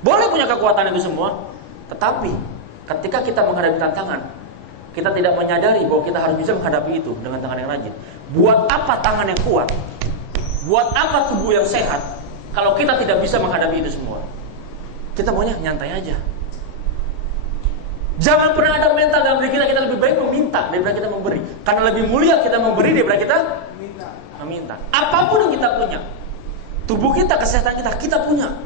Boleh punya kekuatan itu semua. Tetapi ketika kita menghadapi tantangan, kita tidak menyadari bahwa kita harus bisa menghadapi itu dengan tangan yang rajin. Buat apa tangan yang kuat? Buat apa tubuh yang sehat kalau kita tidak bisa menghadapi itu semua? Kita maunya nyantai aja. Jangan pernah ada mental dalam diri kita lebih baik meminta daripada kita memberi. Karena lebih mulia kita memberi daripada kita meminta. Apapun yang kita punya, tubuh kita, kesehatan kita punya.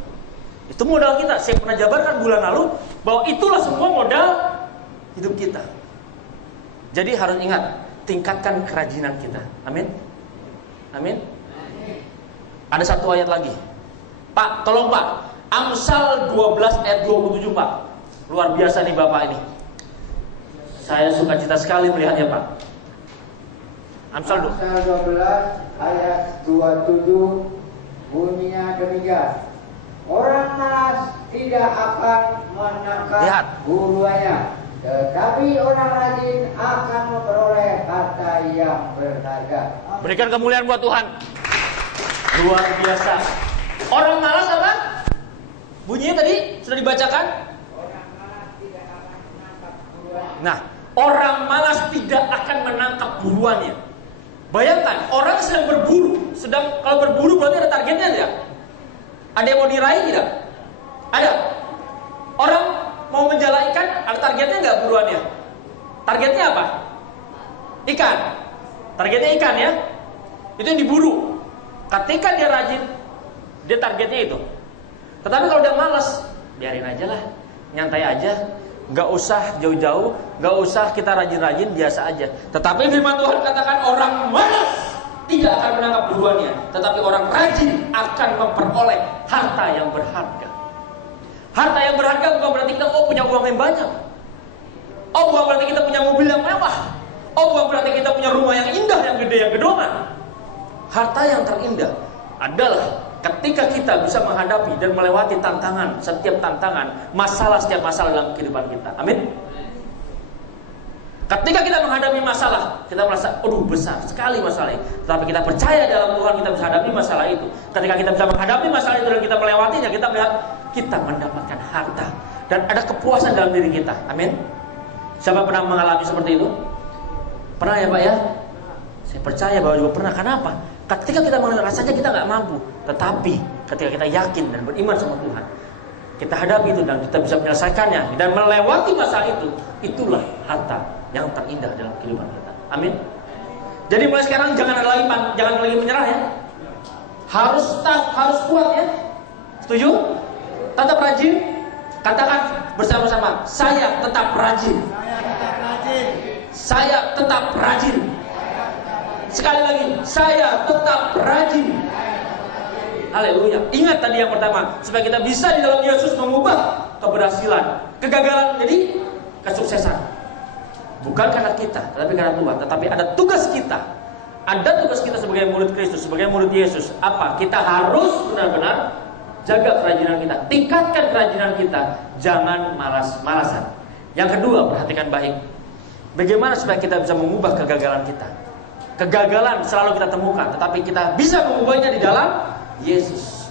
Itu modal kita. Saya pernah jabarkan bulan lalu bahwa itulah semua modal hidup kita. Jadi harus ingat, tingkatkan kerajinan kita. Amin. Amin. Ada satu ayat lagi. Pak, tolong Pak. Amsal 12 ayat 27 Pak. Luar biasa nih Bapak ini. Saya suka cita sekali melihatnya Pak. Amsal 12 ayat 27 bunyinya demikian. Orang malas tidak akan menangkap buruannya, tetapi orang rajin akan memperoleh harta yang berharga. Berikan kemuliaan buat Tuhan. Luar biasa. Orang malas apa? Bunyinya tadi sudah dibacakan. Orang malas tidak akan menangkap buruannya. Nah, orang malas tidak akan menangkap buruannya. Bayangkan, orang sedang berburu. Kalau berburu berarti ada targetnya tidak? Ada yang mau diraih tidak? Ada. Orang mau menjala ikan, ada targetnya nggak buruannya? Targetnya apa? Ikan. Targetnya ikan ya. Itu yang diburu. Ketika dia rajin, dia targetnya itu. Tetapi kalau dia malas, biarin aja lah, nyantai aja, nggak usah jauh-jauh, nggak usah kita rajin-rajin, biasa aja. Tetapi firman Tuhan katakan orang malas tidak akan menangkap buruannya, tetapi orang rajin akan memperoleh harta yang berharga. Harta yang berharga bukan berarti kita punya uang yang banyak. Bukan berarti kita punya mobil yang mewah. Bukan berarti kita punya rumah yang indah, yang gede, yang gedongan. Harta yang terindah adalah ketika kita bisa menghadapi dan melewati tantangan, setiap tantangan, setiap masalah dalam kehidupan kita. Amin. Ketika kita menghadapi masalah, kita merasa, besar sekali masalah itu. Tetapi kita percaya dalam Tuhan, kita bisa hadapi masalah itu. Ketika kita bisa menghadapi masalah itu dan kita melewatinya, kita melihat kita mendapatkan harta dan ada kepuasan dalam diri kita. Amin. Siapa pernah mengalami seperti itu? Pernah ya Pak ya? Saya percaya bahwa juga pernah. Kenapa? Ketika kita rasanya kita nggak mampu, tetapi ketika kita yakin dan beriman sama Tuhan, kita hadapi itu dan kita bisa menyelesaikannya dan melewati masalah itu, itulah harta yang terindah dalam kehidupan kita. Amin. Jadi mulai sekarang jangan lagi menyerah ya. Harus tough, harus kuat ya. Setuju? Tetap rajin. Katakan bersama-sama, saya tetap rajin. Saya tetap rajin. Sekali lagi, saya tetap rajin. Haleluya. Ingat tadi yang pertama, supaya kita bisa di dalam Yesus mengubah keberhasilan, kegagalan menjadi kesuksesan. Bukan karena kita, tetapi karena Tuhan. Tetapi ada tugas kita. Ada tugas kita sebagai murid Kristus, sebagai murid Yesus. Apa? Kita harus benar-benar jaga kerajinan kita, tingkatkan kerajinan kita, jangan malas-malasan. Yang kedua, perhatikan baik. Bagaimana supaya kita bisa mengubah kegagalan kita? Kegagalan selalu kita temukan, tetapi kita bisa mengubahnya di dalam Yesus.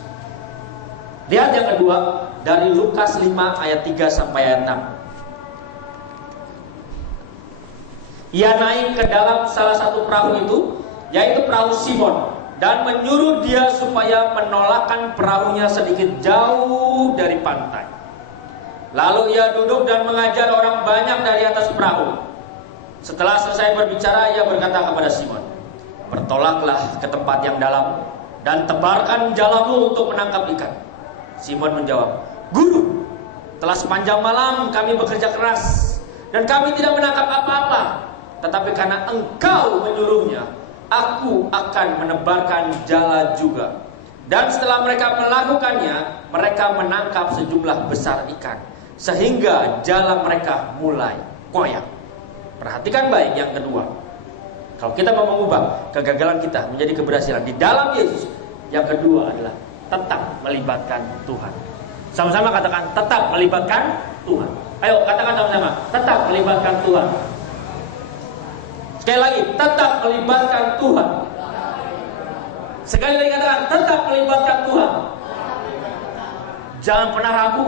Lihat yang kedua dari Lukas 5 ayat 3 sampai ayat 6. Ia naik ke dalam salah satu perahu itu, yaitu perahu Simon, dan menyuruh dia supaya menolakkan perahunya sedikit jauh dari pantai. Lalu ia duduk dan mengajar orang banyak dari atas perahu. Setelah selesai berbicara, ia berkata kepada Simon, "Bertolaklah ke tempat yang dalam dan tebarkan jalamu untuk menangkap ikan." Simon menjawab, "Guru, telah sepanjang malam kami bekerja keras dan kami tidak menangkap apa-apa. Tetapi karena Engkau menyuruhnya, aku akan menebarkan jala juga." Dan setelah mereka melakukannya, mereka menangkap sejumlah besar ikan, sehingga jala mereka mulai koyak. Perhatikan baik yang kedua. Kalau kita mau mengubah kegagalan kita menjadi keberhasilan di dalam Yesus, yang kedua adalah tetap melibatkan Tuhan. Sama-sama katakan, tetap melibatkan Tuhan. Ayo katakan sama-sama, tetap melibatkan Tuhan. Sekali lagi, tetap melibatkan Tuhan. Sekali lagi katakan, tetap melibatkan Tuhan. Jangan pernah ragu.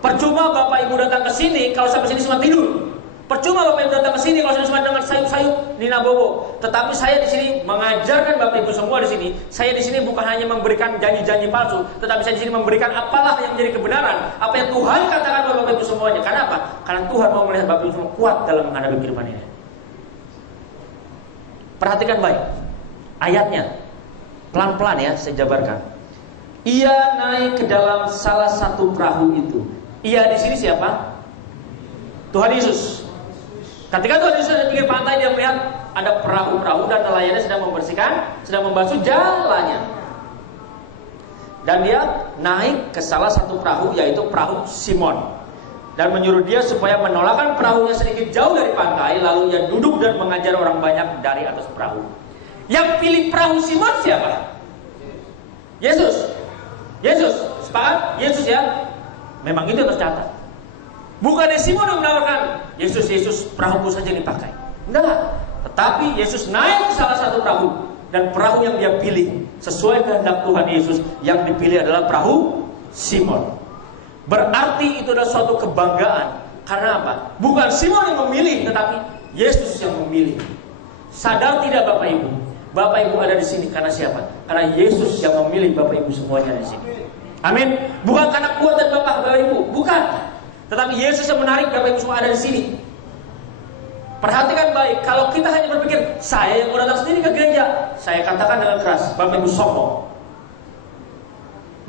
Percuma Bapak Ibu datang ke sini kalau sampai sini cuma tidur. Percuma Bapak Ibu datang ke sini kalau cuma dengan sayup-sayup Nina Bobo. Tetapi saya di sini mengajarkan Bapak Ibu semua di sini. Saya di sini bukan hanya memberikan janji-janji palsu, tetapi saya di sini memberikan apalah yang menjadi kebenaran, apa yang Tuhan katakan kepada Bapak Ibu semuanya. Karena apa? Karena Tuhan mau melihat Bapak Ibu semua kuat dalam menghadapi kehidupan ini. Perhatikan baik ayatnya. Pelan-pelan ya, saya jabarkan. Ia naik ke dalam salah satu perahu itu. Ia di sini siapa? Tuhan Yesus. Ketika Tuhan Yesus ada di pinggir pantai, dia melihat ada perahu-perahu dan nelayannya sedang membersihkan, sedang membasuh jalannya. Dan dia naik ke salah satu perahu, yaitu perahu Simon, dan menyuruh dia supaya menolakkan perahunya sedikit jauh dari pantai. Lalu ia duduk dan mengajar orang banyak dari atas perahu. Yang pilih perahu Simon siapa? Yesus. Yesus, sepakat? Yesus ya. Memang itu yang tercatat. Bukannya Simon yang menawarkan, Yesus, perahuku saja dipakai. Enggak. Tetapi Yesus naik ke salah satu perahu, dan perahu yang dia pilih sesuai kehendak Tuhan Yesus, yang dipilih adalah perahu Simon. Berarti itu adalah suatu kebanggaan. Karena apa? Bukan Simon yang memilih, tetapi Yesus yang memilih. Sadar tidak Bapak Ibu? Bapak Ibu ada di sini karena siapa? Karena Yesus yang memilih Bapak Ibu semuanya di sini. Amin. Bukan karena kuat dan Bapak Ibu, bukan. Tetapi Yesus yang menarik Bapak Ibu semua ada di sini. Perhatikan baik. Kalau kita hanya berpikir, saya yang mau datang sendiri ke gereja, saya katakan dengan keras, Bapak Ibu sombong.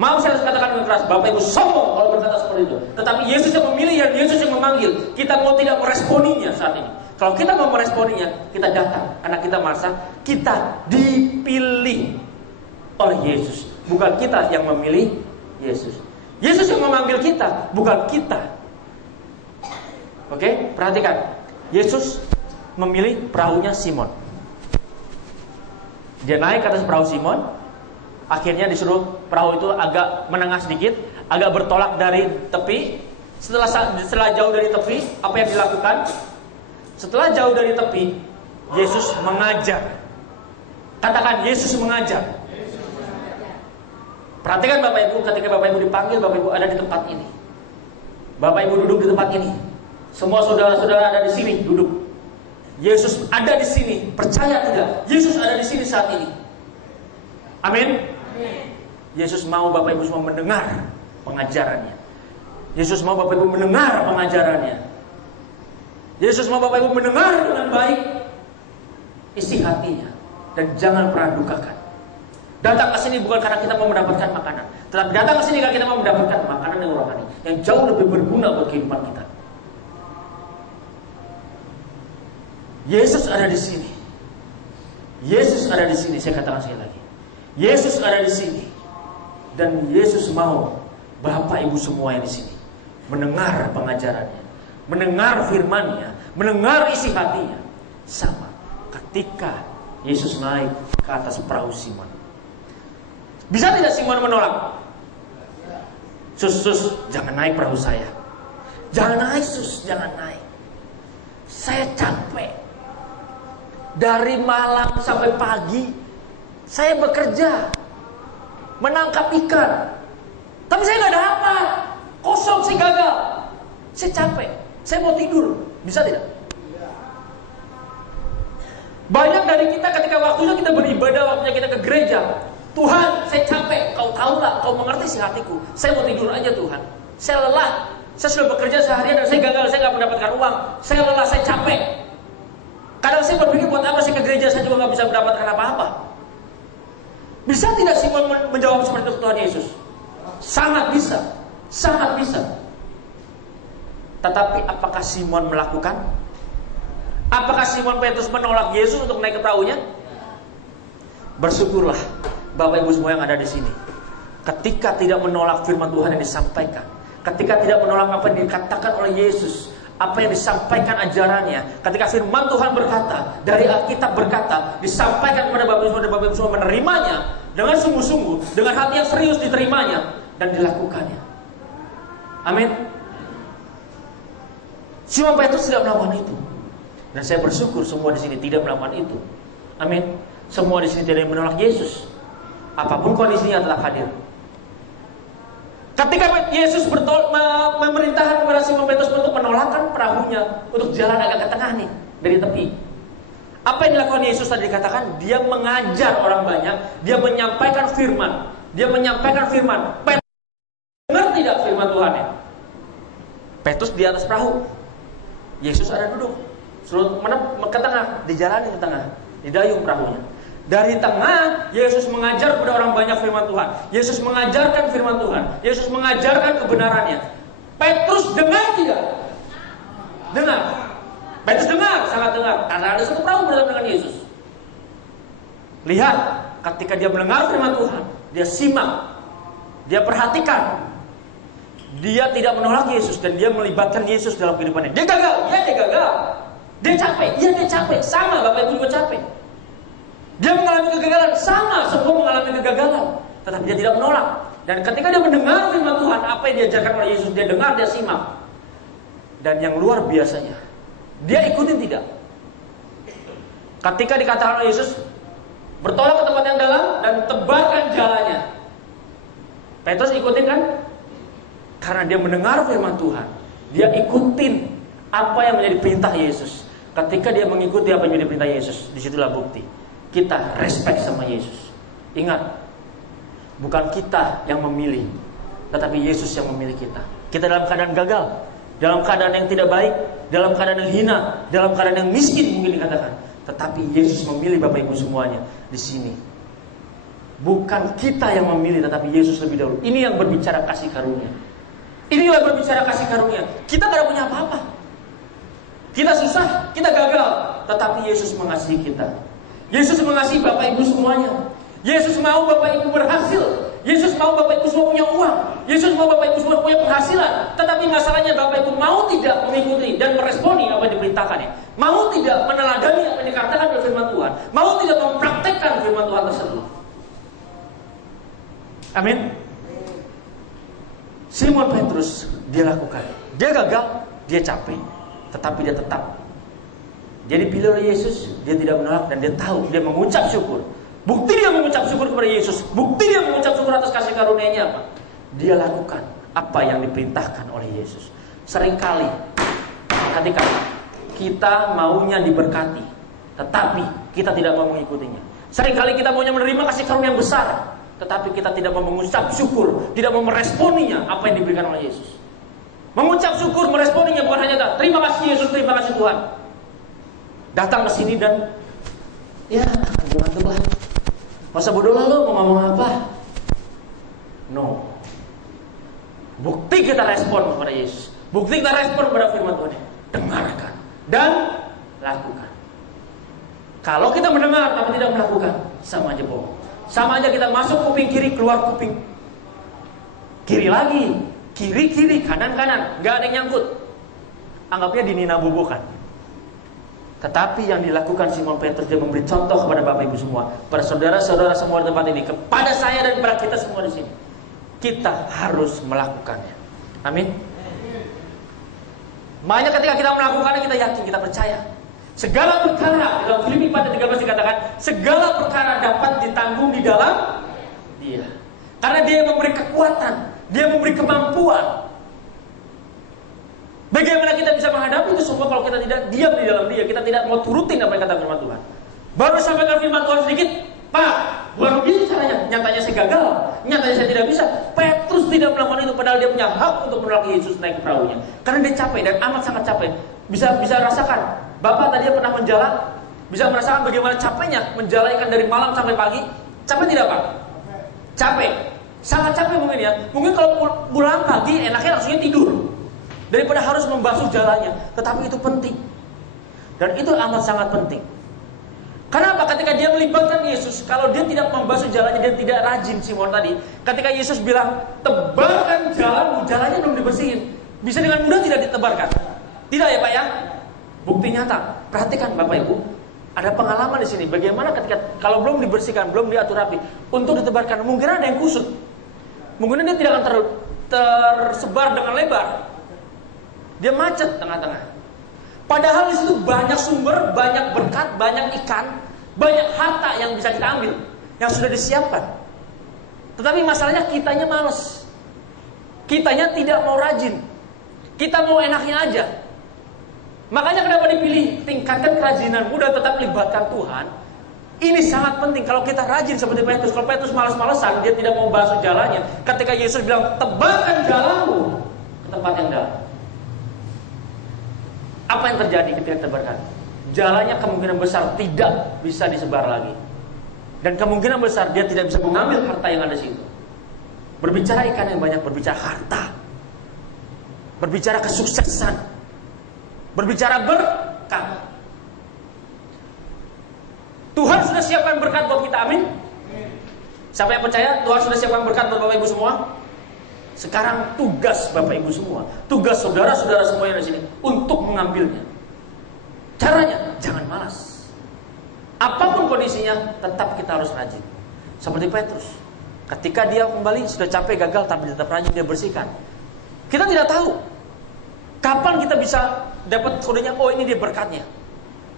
Mau saya harus katakan dengan keras, Bapak Ibu sombong kalau berkata seperti itu. Tetapi Yesus yang memilih dan Yesus yang memanggil. Kita mau tidak meresponinya saat ini. Kalau kita mau meresponinya, kita datang. Karena kita merasa kita dipilih oleh Yesus. Bukan kita yang memilih Yesus. Yesus yang memanggil kita, bukan kita. Oke, perhatikan. Yesus memilih perahunya Simon. Dia naik ke atas perahu Simon. Akhirnya disuruh perahu itu agak menengah sedikit, agak bertolak dari tepi. Setelah jauh dari tepi, apa yang dilakukan? Setelah jauh dari tepi, Yesus mengajar. Katakan, Yesus mengajar. Perhatikan Bapak Ibu, ketika Bapak Ibu dipanggil, Bapak Ibu ada di tempat ini. Bapak Ibu duduk di tempat ini. Semua saudara-saudara ada di sini, duduk. Yesus ada di sini, percaya tidak? Yesus ada di sini saat ini. Amin. Yesus mau Bapak Ibu semua mendengar pengajarannya. Yesus mau Bapak Ibu mendengar pengajarannya. Yesus mau Bapak Ibu mendengar dengan baik isi hatinya. Dan jangan pernah dukakan. Datang ke sini bukan karena kita mau mendapatkan makanan, tetapi datang ke sini karena kita mau mendapatkan makanan yang rohani, yang jauh lebih berguna buat kehidupan kita. Yesus ada di sini. Yesus ada di sini. Saya katakan sekali lagi. Yesus ada di sini. Dan Yesus mau Bapak Ibu semua yang di sini mendengar pengajarannya, mendengar firman-Nya, mendengar isi hatinya. Sama ketika Yesus naik ke atas perahu Simon. Bisa tidak Simon menolak? Sus, jangan naik perahu saya. Jangan naik, sus, jangan naik. Saya capek. Dari malam sampai pagi saya bekerja menangkap ikan. Tapi saya gak dapat. Kosong, saya gagal. Saya capek. Saya mau tidur. Bisa tidak? Banyak dari kita ketika waktunya kita beribadah, waktunya kita ke gereja. Tuhan, saya capek. Kau tahu lah, kau mengerti isi hatiku. Saya mau tidur aja Tuhan. Saya lelah. Saya sudah bekerja seharian dan saya gagal. Saya gak mendapatkan uang. Saya lelah, saya capek. Kadang saya berpikir buat apa sih ke gereja, saya juga gak bisa mendapatkan apa-apa. Bisa tidak Simon menjawab seperti itu Tuhan Yesus? Sangat bisa. Sangat bisa. Tetapi apakah Simon melakukan? Apakah Simon Petrus menolak Yesus untuk naik ke perahunya? Bersyukurlah Bapak Ibu semua yang ada di sini. Ketika tidak menolak firman Tuhan yang disampaikan, ketika tidak menolak apa yang dikatakan oleh Yesus, apa yang disampaikan ajarannya, ketika firman Tuhan berkata, dari Alkitab berkata, disampaikan kepada Bapak Ibu semua, dan Bapak Ibu semua menerimanya dengan sungguh-sungguh, dengan hati yang serius diterimanya dan dilakukannya. Amin. Simon Petrus tidak melakukan itu. Dan saya bersyukur semua di sini tidak melakukan itu. Amin. Semua di sini tidak menolak Yesus. Apapun kondisinya tetap hadir. Ketika Yesus memerintahkan kepada Simon Petrus untuk menolakkan perahunya untuk jalan agak ke tengah nih dari tepi. Apa yang dilakukan Yesus tadi dikatakan? Dia mengajar orang banyak. Dia menyampaikan firman. Dia menyampaikan firman. Petrus dengar tidak firman Tuhan ya? Petrus di atas perahu. Yesus ada duduk. Suruh ke tengah, dijalani ke tengah, didayung perahunya. Dari tengah, Yesus mengajar kepada orang banyak firman Tuhan. Yesus mengajarkan firman Tuhan. Yesus mengajarkan kebenarannya. Petrus dengar tidak? Dengar. Petrus dengar, sangat dengar. Karena ada satu perahu bersama dengan Yesus. Lihat, ketika dia mendengar firman Tuhan, dia simak, dia perhatikan. Dia tidak menolak Yesus dan dia melibatkan Yesus dalam kehidupannya. Dia gagal, dia gagal. Dia capek, dia capek. Sama, Bapak Ibu juga capek. Dia mengalami kegagalan, sama, semua mengalami kegagalan. Tetapi dia tidak menolak. Dan ketika dia mendengar firman Tuhan, apa yang diajarkan oleh Yesus, dia dengar, dia simak. Dan yang luar biasanya, dia ikutin tidak. Ketika dikatakan oleh Yesus, bertolak ke tempat yang dalam dan tebarkan jalannya. Petrus ikutin kan? Karena dia mendengar firman Tuhan. Dia ikutin apa yang menjadi perintah Yesus. Ketika dia mengikuti apa yang menjadi perintah Yesus, disitulah bukti kita respect sama Yesus. Ingat, bukan kita yang memilih, tetapi Yesus yang memilih kita. Kita dalam keadaan gagal, dalam keadaan yang tidak baik, dalam keadaan yang hina, dalam keadaan yang miskin mungkin dikatakan. Tetapi Yesus memilih Bapak Ibu semuanya di sini. Bukan kita yang memilih, tetapi Yesus lebih dahulu. Ini yang berbicara kasih karunia. Inilah berbicara kasih karunia. Kita tidak punya apa-apa. Kita susah, kita gagal, tetapi Yesus mengasihi kita. Yesus mengasihi Bapak Ibu semuanya. Yesus mau Bapak Ibu berhasil. Yesus mau Bapak Ibu semua punya uang. Yesus mau Bapak Ibu semua punya penghasilan. Tetapi masalahnya Bapak Ibu mau tidak mengikuti dan meresponi apa yang diperintahkannya. Mau tidak meneladani apa yang dikatakan oleh firman Tuhan. Mau tidak mempraktekkan firman Tuhan tersebut. Amin. Simon Petrus dia lakukan. Dia gagal, dia capek, tetapi dia tetap. Dia dipilih oleh Yesus, dia tidak menolak dan dia tahu, dia mengucap syukur. Bukti dia mengucap syukur kepada Yesus, bukti dia mengucap syukur atas kasih karunia-Nya apa? Dia lakukan apa yang diperintahkan oleh Yesus. Seringkali ketika kita maunya diberkati, tetapi kita tidak mau mengikutinya. Seringkali kita maunya menerima kasih karunia yang besar, tetapi kita tidak mau mengucap syukur, tidak mau meresponinya apa yang diberikan oleh Yesus. Mengucap syukur, meresponinya bukan hanya terima kasih Yesus, terima kasih Tuhan. Datang ke sini dan ya Tuhan lah. Masa bodoh lah lo mau ngomong apa? No. Bukti kita respon kepada Yesus. Bukti kita respon kepada firman Tuhan. Dengarkan dan lakukan. Kalau kita mendengar tapi tidak melakukan, sama aja bohong. Sama aja kita masuk kuping kiri, keluar kuping kiri lagi. Kiri, kanan, gak ada yang nyangkut. Anggapnya dinina bobokan. Tetapi yang dilakukan Simon Petrus, dia memberi contoh kepada Bapak Ibu semua, pada saudara-saudara semua di tempat ini, kepada saya dan kepada kita semua di sini. Kita harus melakukannya. Amin. Makanya ketika kita melakukannya, kita yakin, kita percaya. Segala perkara, dalam Filipi 4:13 dikatakan, segala perkara dapat ditanggung di dalam Dia. Karena Dia yang memberi kekuatan, Dia memberi kemampuan. Bagaimana kita bisa menghadapi itu semua kalau kita tidak diam di dalam Dia, kita tidak mau turutin apa yang kata firman Tuhan. Baru sampaikan firman Tuhan sedikit, Pak, bukan begitu caranya. Nyatanya saya gagal, nyatanya saya tidak bisa. Petrus tidak melakukan itu, padahal dia punya hak untuk menolak Yesus naik ke perahunya. Karena dia capek dan amat sangat capek. Bisa rasakan. Bapak tadi pernah menjala, bisa merasakan bagaimana capeknya menjala ikan dari malam sampai pagi. Capek tidak, Pak? Capek. Sangat capek mungkin ya. Mungkin kalau pulang pagi enaknya langsungnya tidur daripada harus membasuh jalannya. Tetapi itu penting. Dan itu amat sangat penting. Kenapa? Ketika dia melibatkan Yesus, kalau dia tidak membasuh jalannya, dia tidak rajin. Simon tadi, ketika Yesus bilang, tebarkan jalanmu, jalannya belum dibersihin. Bisa dengan mudah tidak ditebarkan? Tidak ya Pak ya? Bukti nyata. Perhatikan Bapak Ibu, ada pengalaman di sini. Bagaimana ketika kalau belum dibersihkan, belum diatur rapi, untuk ditebarkan, mungkin ada yang kusut. Mungkin dia tidak akan tersebar dengan lebar. Dia macet tengah-tengah. Padahal di situ banyak sumber, banyak berkat, banyak ikan, banyak harta yang bisa kita ambil, yang sudah disiapkan. Tetapi masalahnya kitanya malas. Kitanya tidak mau rajin. Kita mau enaknya aja. Makanya kenapa dipilih tingkatkan kerajinanmu dan tetap libatkan Tuhan. Ini sangat penting. Kalau kita rajin seperti Petrus, kalau Petrus malas-malasan, dia tidak mau basuh jalannya. Ketika Yesus bilang tebarkan jalanmu ke tempat yang dalam, apa yang terjadi ketika tebarkan? Jalannya kemungkinan besar tidak bisa disebar lagi. Dan kemungkinan besar dia tidak bisa mengambil harta yang ada di situ. Berbicara ikan yang banyak, berbicara harta. Berbicara kesuksesan. Berbicara berkat. Tuhan sudah siapkan berkat buat kita, amin. Siapa yang percaya Tuhan sudah siapkan berkat buat Bapak Ibu semua? Sekarang tugas Bapak Ibu semua, tugas saudara-saudara semua yang di sini untuk mengambilnya. Caranya jangan malas. Apapun kondisinya, tetap kita harus rajin. Seperti Petrus, ketika dia kembali sudah capek, gagal, tapi tetap rajin, dia bersihkan. Kita tidak tahu kapan kita bisa dapat kodenya. Oh, ini dia berkatnya.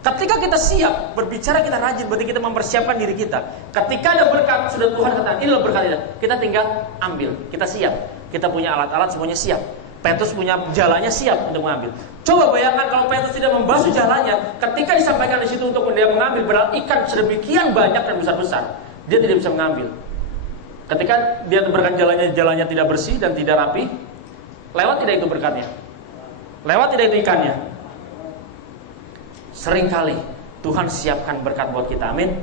Ketika kita siap berbicara, kita rajin, berarti kita mempersiapkan diri kita. Ketika ada berkat, sudah Tuhan katakan, inilah berkatnya. Kita tinggal ambil, kita siap. Kita punya alat-alat, semuanya siap. Petrus punya jalannya siap untuk mengambil. Coba bayangkan kalau Petrus tidak membasuh jalannya, ketika disampaikan di situ untuk dia mengambil, berarti ikan sedemikian banyak dan besar-besar, dia tidak bisa mengambil. Ketika dia tebarkan jalannya tidak bersih dan tidak rapi, lewat tidak itu berkatnya? Lewat tidak itu ikannya? Seringkali Tuhan siapkan berkat buat kita, amin.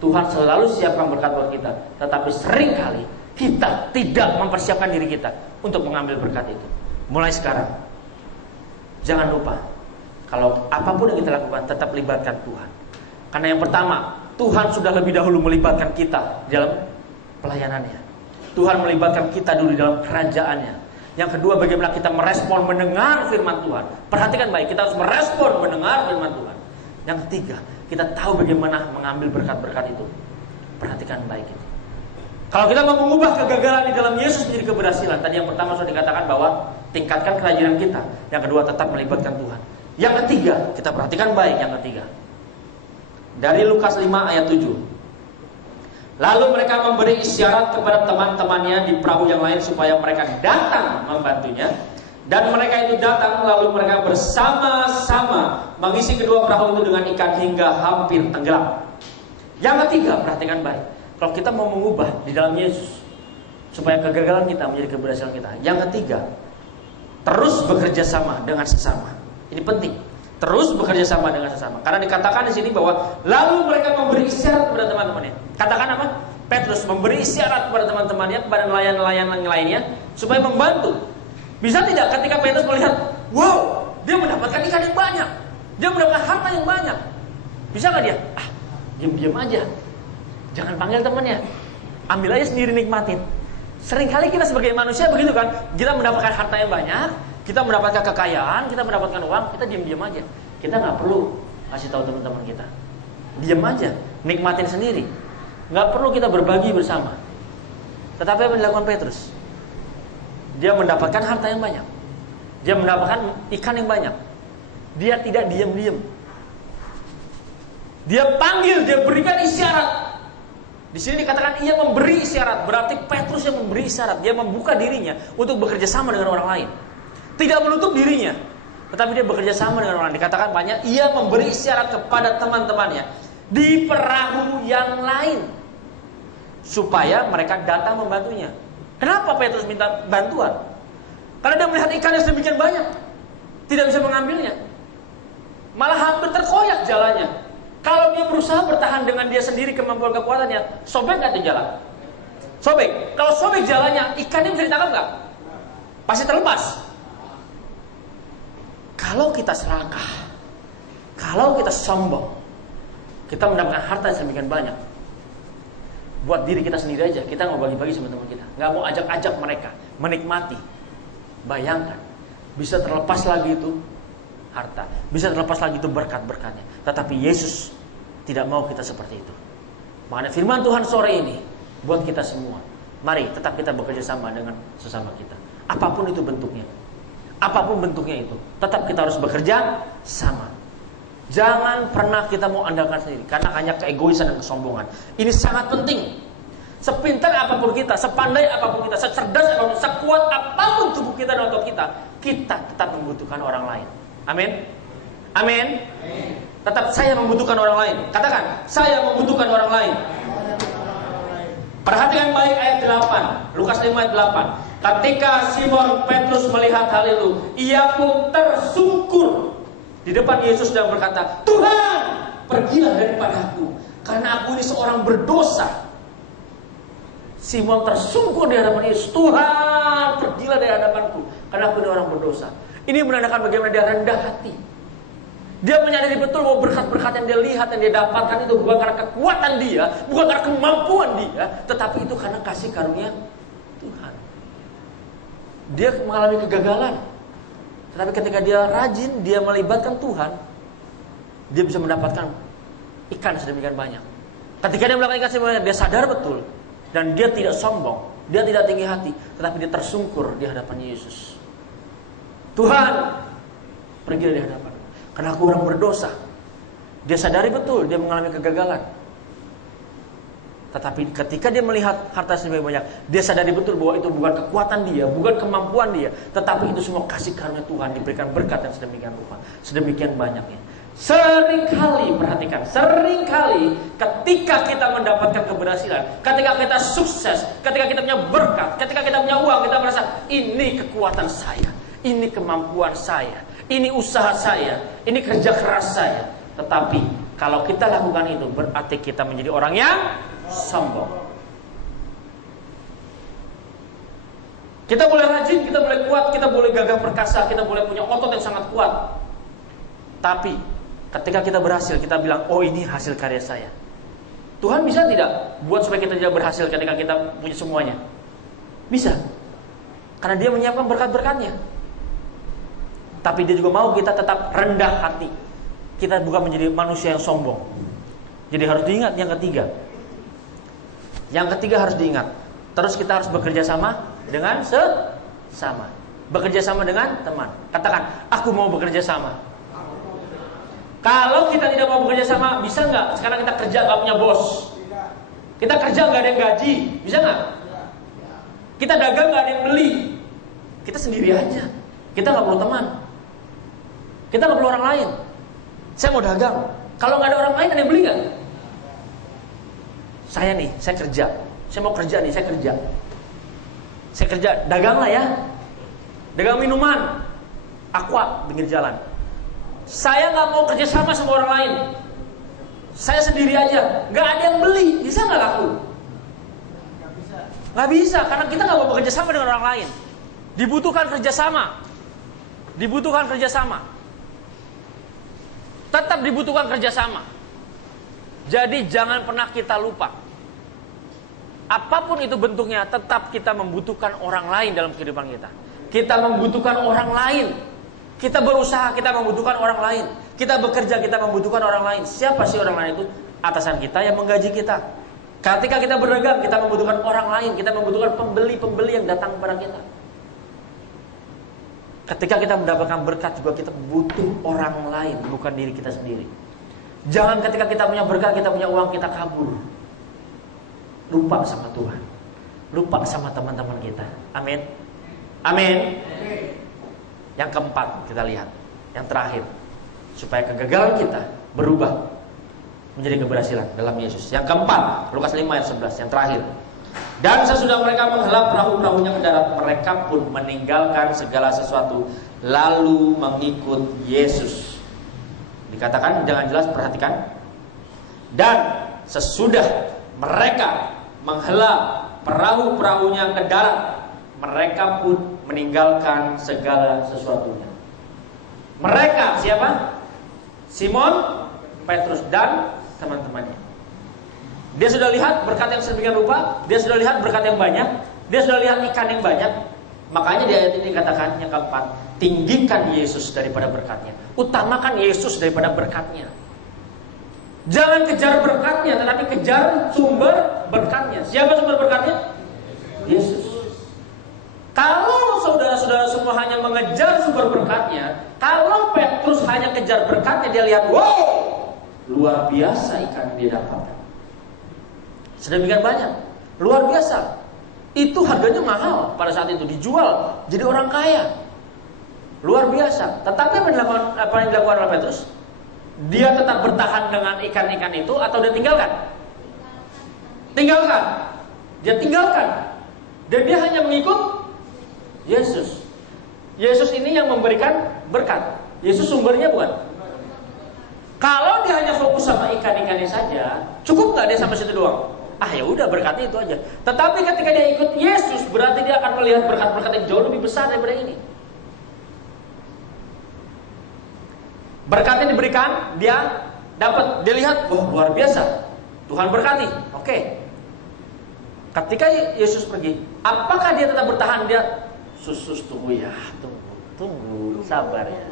Tuhan selalu siapkan berkat buat kita, tetapi seringkali kita tidak mempersiapkan diri kita untuk mengambil berkat itu. Mulai sekarang, jangan lupa, kalau apapun yang kita lakukan, tetap libatkan Tuhan. Karena yang pertama, Tuhan sudah lebih dahulu melibatkan kita dalam pelayanannya. Tuhan melibatkan kita dulu di dalam kerajaannya. Yang kedua, bagaimana kita merespon mendengar firman Tuhan. Perhatikan baik, kita harus merespon mendengar firman Tuhan. Yang ketiga, kita tahu bagaimana mengambil berkat-berkat itu. Perhatikan baik itu. Kalau kita mau mengubah kegagalan di dalam Yesus menjadi keberhasilan, tadi yang pertama sudah dikatakan bahwa tingkatkan kerajinan kita. Yang kedua, tetap melibatkan Tuhan. Yang ketiga, kita perhatikan baik yang ketiga. Dari Lukas 5 ayat 7. Lalu mereka memberi isyarat kepada teman-temannya di perahu yang lain supaya mereka datang membantunya. Dan mereka itu datang, lalu mereka bersama-sama mengisi kedua perahu itu dengan ikan hingga hampir tenggelam. Yang ketiga, perhatikan baik. Kalau kita mau mengubah di dalam Yesus supaya kegagalan kita menjadi keberhasilan kita. Yang ketiga, terus bekerja sama dengan sesama. Ini penting. Terus bekerja sama dengan sesama. Karena dikatakan di sini bahwa lalu mereka memberi isyarat kepada teman-temannya. Katakan apa? Petrus memberi isyarat kepada teman-temannya, kepada nelayan-nelayan lainnya supaya membantu. Bisa tidak ketika Petrus melihat, wow, dia mendapatkan ikan yang banyak, dia mendapatkan harta yang banyak. Bisa nggak dia? Diam-diam aja. Jangan panggil temannya. Ambil aja sendiri, nikmatin. Seringkali kita sebagai manusia begitu kan. Kita mendapatkan harta yang banyak, kita mendapatkan kekayaan, kita mendapatkan uang, kita diam-diam aja. Kita nggak perlu kasih tahu teman-teman kita. Diam aja, nikmatin sendiri. Nggak perlu kita berbagi bersama. Tetapi apa yang dilakukan Petrus? Dia mendapatkan harta yang banyak. Dia mendapatkan ikan yang banyak. Dia tidak diam-diam. Dia panggil, dia berikan isyarat. Di sini dikatakan ia memberi isyarat, berarti Petrus yang memberi isyarat. Dia membuka dirinya untuk bekerja sama dengan orang lain. Tidak menutup dirinya, tetapi dia bekerja sama dengan orang lain. Dikatakan banyak, ia memberi isyarat kepada teman-temannya di perahu yang lain supaya mereka datang membantunya. Kenapa Petrus minta bantuan? Karena dia melihat ikan yang sedemikian banyak, tidak bisa mengambilnya, malah hampir terkoyak jalannya. Kalau dia berusaha bertahan dengan dia sendiri kemampuan kekuatannya, sobek nggak tuh jalan? Sobek. Kalau sobek jalannya, ikannya bisa ditangkap nggak? Pasti terlepas. Kalau kita serakah, kalau kita sombong, kita mendapatkan harta yang sedemikian banyak, buat diri kita sendiri aja, kita nggak mau bagi-bagi sama teman kita, nggak mau ajak-ajak mereka menikmati. Bayangkan, bisa terlepas lagi itu harta, bisa terlepas lagi itu berkat-berkatnya. Tetapi Yesus tidak mau kita seperti itu. Makanya firman Tuhan sore ini buat kita semua, mari tetap kita bekerja sama dengan sesama kita. Apapun itu bentuknya, apapun bentuknya itu, tetap kita harus bekerja sama. Jangan pernah kita mau andalkan sendiri, karena hanya keegoisan dan kesombongan. Ini sangat penting. Sepintar apapun kita, sepandai apapun kita, secerdas apapun, sekuat apapun tubuh kita dan otot kita, kita tetap membutuhkan orang lain. Amin. Amin. Tetap saya membutuhkan orang lain. Katakan, saya membutuhkan orang lain. Perhatikan baik ayat 8, Lukas 5 ayat 8. Ketika Simon Petrus melihat hal itu, ia pun tersungkur di depan Yesus dan berkata, Tuhan, pergilah daripadaku, karena aku ini seorang berdosa. Simon tersungkur di hadapan Yesus. Tuhan, pergilah dari hadapanku, karena aku ini orang berdosa. Ini menandakan bagaimana dia rendah hati. Dia menyadari betul bahwa berkat-berkat yang dia lihat, yang dia dapatkan itu bukan karena kekuatan dia, bukan karena kemampuan dia, tetapi itu karena kasih karunia Tuhan. Dia mengalami kegagalan, tetapi ketika dia rajin, dia melibatkan Tuhan, dia bisa mendapatkan ikan sedemikian banyak. Ketika dia melakukan ikan sedemikian banyak, dia sadar betul, dan dia tidak sombong, dia tidak tinggi hati, tetapi dia tersungkur di hadapan Yesus. Tuhan, pergi dari hadapan, karena aku orang berdosa. Dia sadari betul dia mengalami kegagalan. Tetapi ketika dia melihat harta sedemikian banyak, dia sadari betul bahwa itu bukan kekuatan dia, bukan kemampuan dia, tetapi itu semua kasih karunia Tuhan, diberikan berkat yang sedemikian rupa, sedemikian banyaknya. Seringkali, perhatikan, seringkali ketika kita mendapatkan keberhasilan, ketika kita sukses, ketika kita punya berkat, ketika kita punya uang, kita merasa ini kekuatan saya, ini kemampuan saya, ini usaha saya, ini kerja keras saya. Tetapi kalau kita lakukan itu, berarti kita menjadi orang yang sombong. Kita boleh rajin, kita boleh kuat, kita boleh gagah perkasa, kita boleh punya otot yang sangat kuat. Tapi ketika kita berhasil, kita bilang, oh ini hasil karya saya. Tuhan bisa tidak buat supaya kita tidak berhasil ketika kita punya semuanya? Bisa. Karena dia menyiapkan berkat-berkatnya. Tapi dia juga mau kita tetap rendah hati. Kita bukan menjadi manusia yang sombong. Jadi harus diingat yang ketiga. Yang ketiga harus diingat. Terus kita harus bekerja sama dengan sesama. Bekerja sama dengan teman. Katakan, aku mau bekerja sama. Kalau kita tidak mau bekerja sama, bisa nggak? Sekarang kita kerja nggak punya bos. Kita kerja nggak ada yang gaji, bisa nggak? Kita dagang nggak ada yang beli. Kita sendiri aja. Kita nggak perlu teman. Kita nggak perlu orang lain. Saya mau dagang. Kalau nggak ada orang lain, ada yang beli nggak? Saya nih, saya kerja. Saya mau kerja nih, saya kerja. Saya kerja, dagang lah ya. Dagang minuman, aqua pinggir jalan. Saya nggak mau kerja sama orang lain. Saya sendiri aja, nggak ada yang beli, bisa nggak laku? Nggak bisa, karena kita nggak mau bekerja sama dengan orang lain. Dibutuhkan kerjasama. Dibutuhkan kerjasama. Tetap dibutuhkan kerjasama. Jadi jangan pernah kita lupa. Apapun itu bentuknya, tetap kita membutuhkan orang lain dalam kehidupan kita. Kita membutuhkan orang lain. Kita berusaha, kita membutuhkan orang lain. Kita bekerja, kita membutuhkan orang lain. Siapa sih orang lain itu? Atasan kita yang menggaji kita. Ketika kita berdagang, kita membutuhkan orang lain. Kita membutuhkan pembeli-pembeli yang datang kepada kita. Ketika kita mendapatkan berkat juga kita butuh orang lain, bukan diri kita sendiri. Jangan ketika kita punya berkat, kita punya uang, kita kabur. Lupa sama Tuhan. Lupa sama teman-teman kita. Amin. Amin. Yang keempat kita lihat, yang terakhir, supaya kegagalan kita berubah menjadi keberhasilan dalam Yesus. Yang keempat, Lukas 5 ayat 11, yang terakhir. Dan sesudah mereka menghela perahu-perahunya ke darat, mereka pun meninggalkan segala sesuatu lalu mengikut Yesus. Dikatakan jangan jelas, perhatikan. Dan sesudah mereka menghela perahu-perahunya ke darat, mereka pun meninggalkan segala sesuatunya. Mereka siapa? Simon, Petrus dan teman-temannya. Dia sudah lihat berkat yang sedemikian rupa, dia sudah lihat berkat yang banyak, dia sudah lihat ikan yang banyak. Makanya di ayat ini dikatakan yang keempat, tinggikan Yesus daripada berkatnya. Utamakan Yesus daripada berkatnya. Jangan kejar berkatnya, tetapi kejar sumber berkatnya. Siapa sumber berkatnya? Yesus. Kalau saudara-saudara semua hanya mengejar sumber berkatnya, kalau Petrus hanya kejar berkatnya, dia lihat, wow, luar biasa ikan yang dia dapatkan. Sedemikian banyak, luar biasa. Itu harganya mahal pada saat itu, dijual jadi orang kaya. Luar biasa. Tetapi apa yang dilakukan oleh Petrus? Dia tetap bertahan dengan ikan-ikan itu atau dia tinggalkan? Tinggalkan. Dia tinggalkan. Dan dia hanya mengikut Yesus. Yesus ini yang memberikan berkat. Yesus sumbernya bukan? Kalau dia hanya fokus sama ikan-ikannya saja, cukup nggak dia sampai situ doang? Ah ya udah, berkatnya itu aja. Tetapi ketika dia ikut Yesus, berarti dia akan melihat berkat-berkat yang jauh lebih besar daripada ini. Berkatnya diberikan, dia dapat, dia lihat, wah luar biasa, Tuhan berkati. Oke. Ketika Yesus pergi, apakah dia tetap bertahan? Dia Sus tunggu ya, tunggu, sabar ya.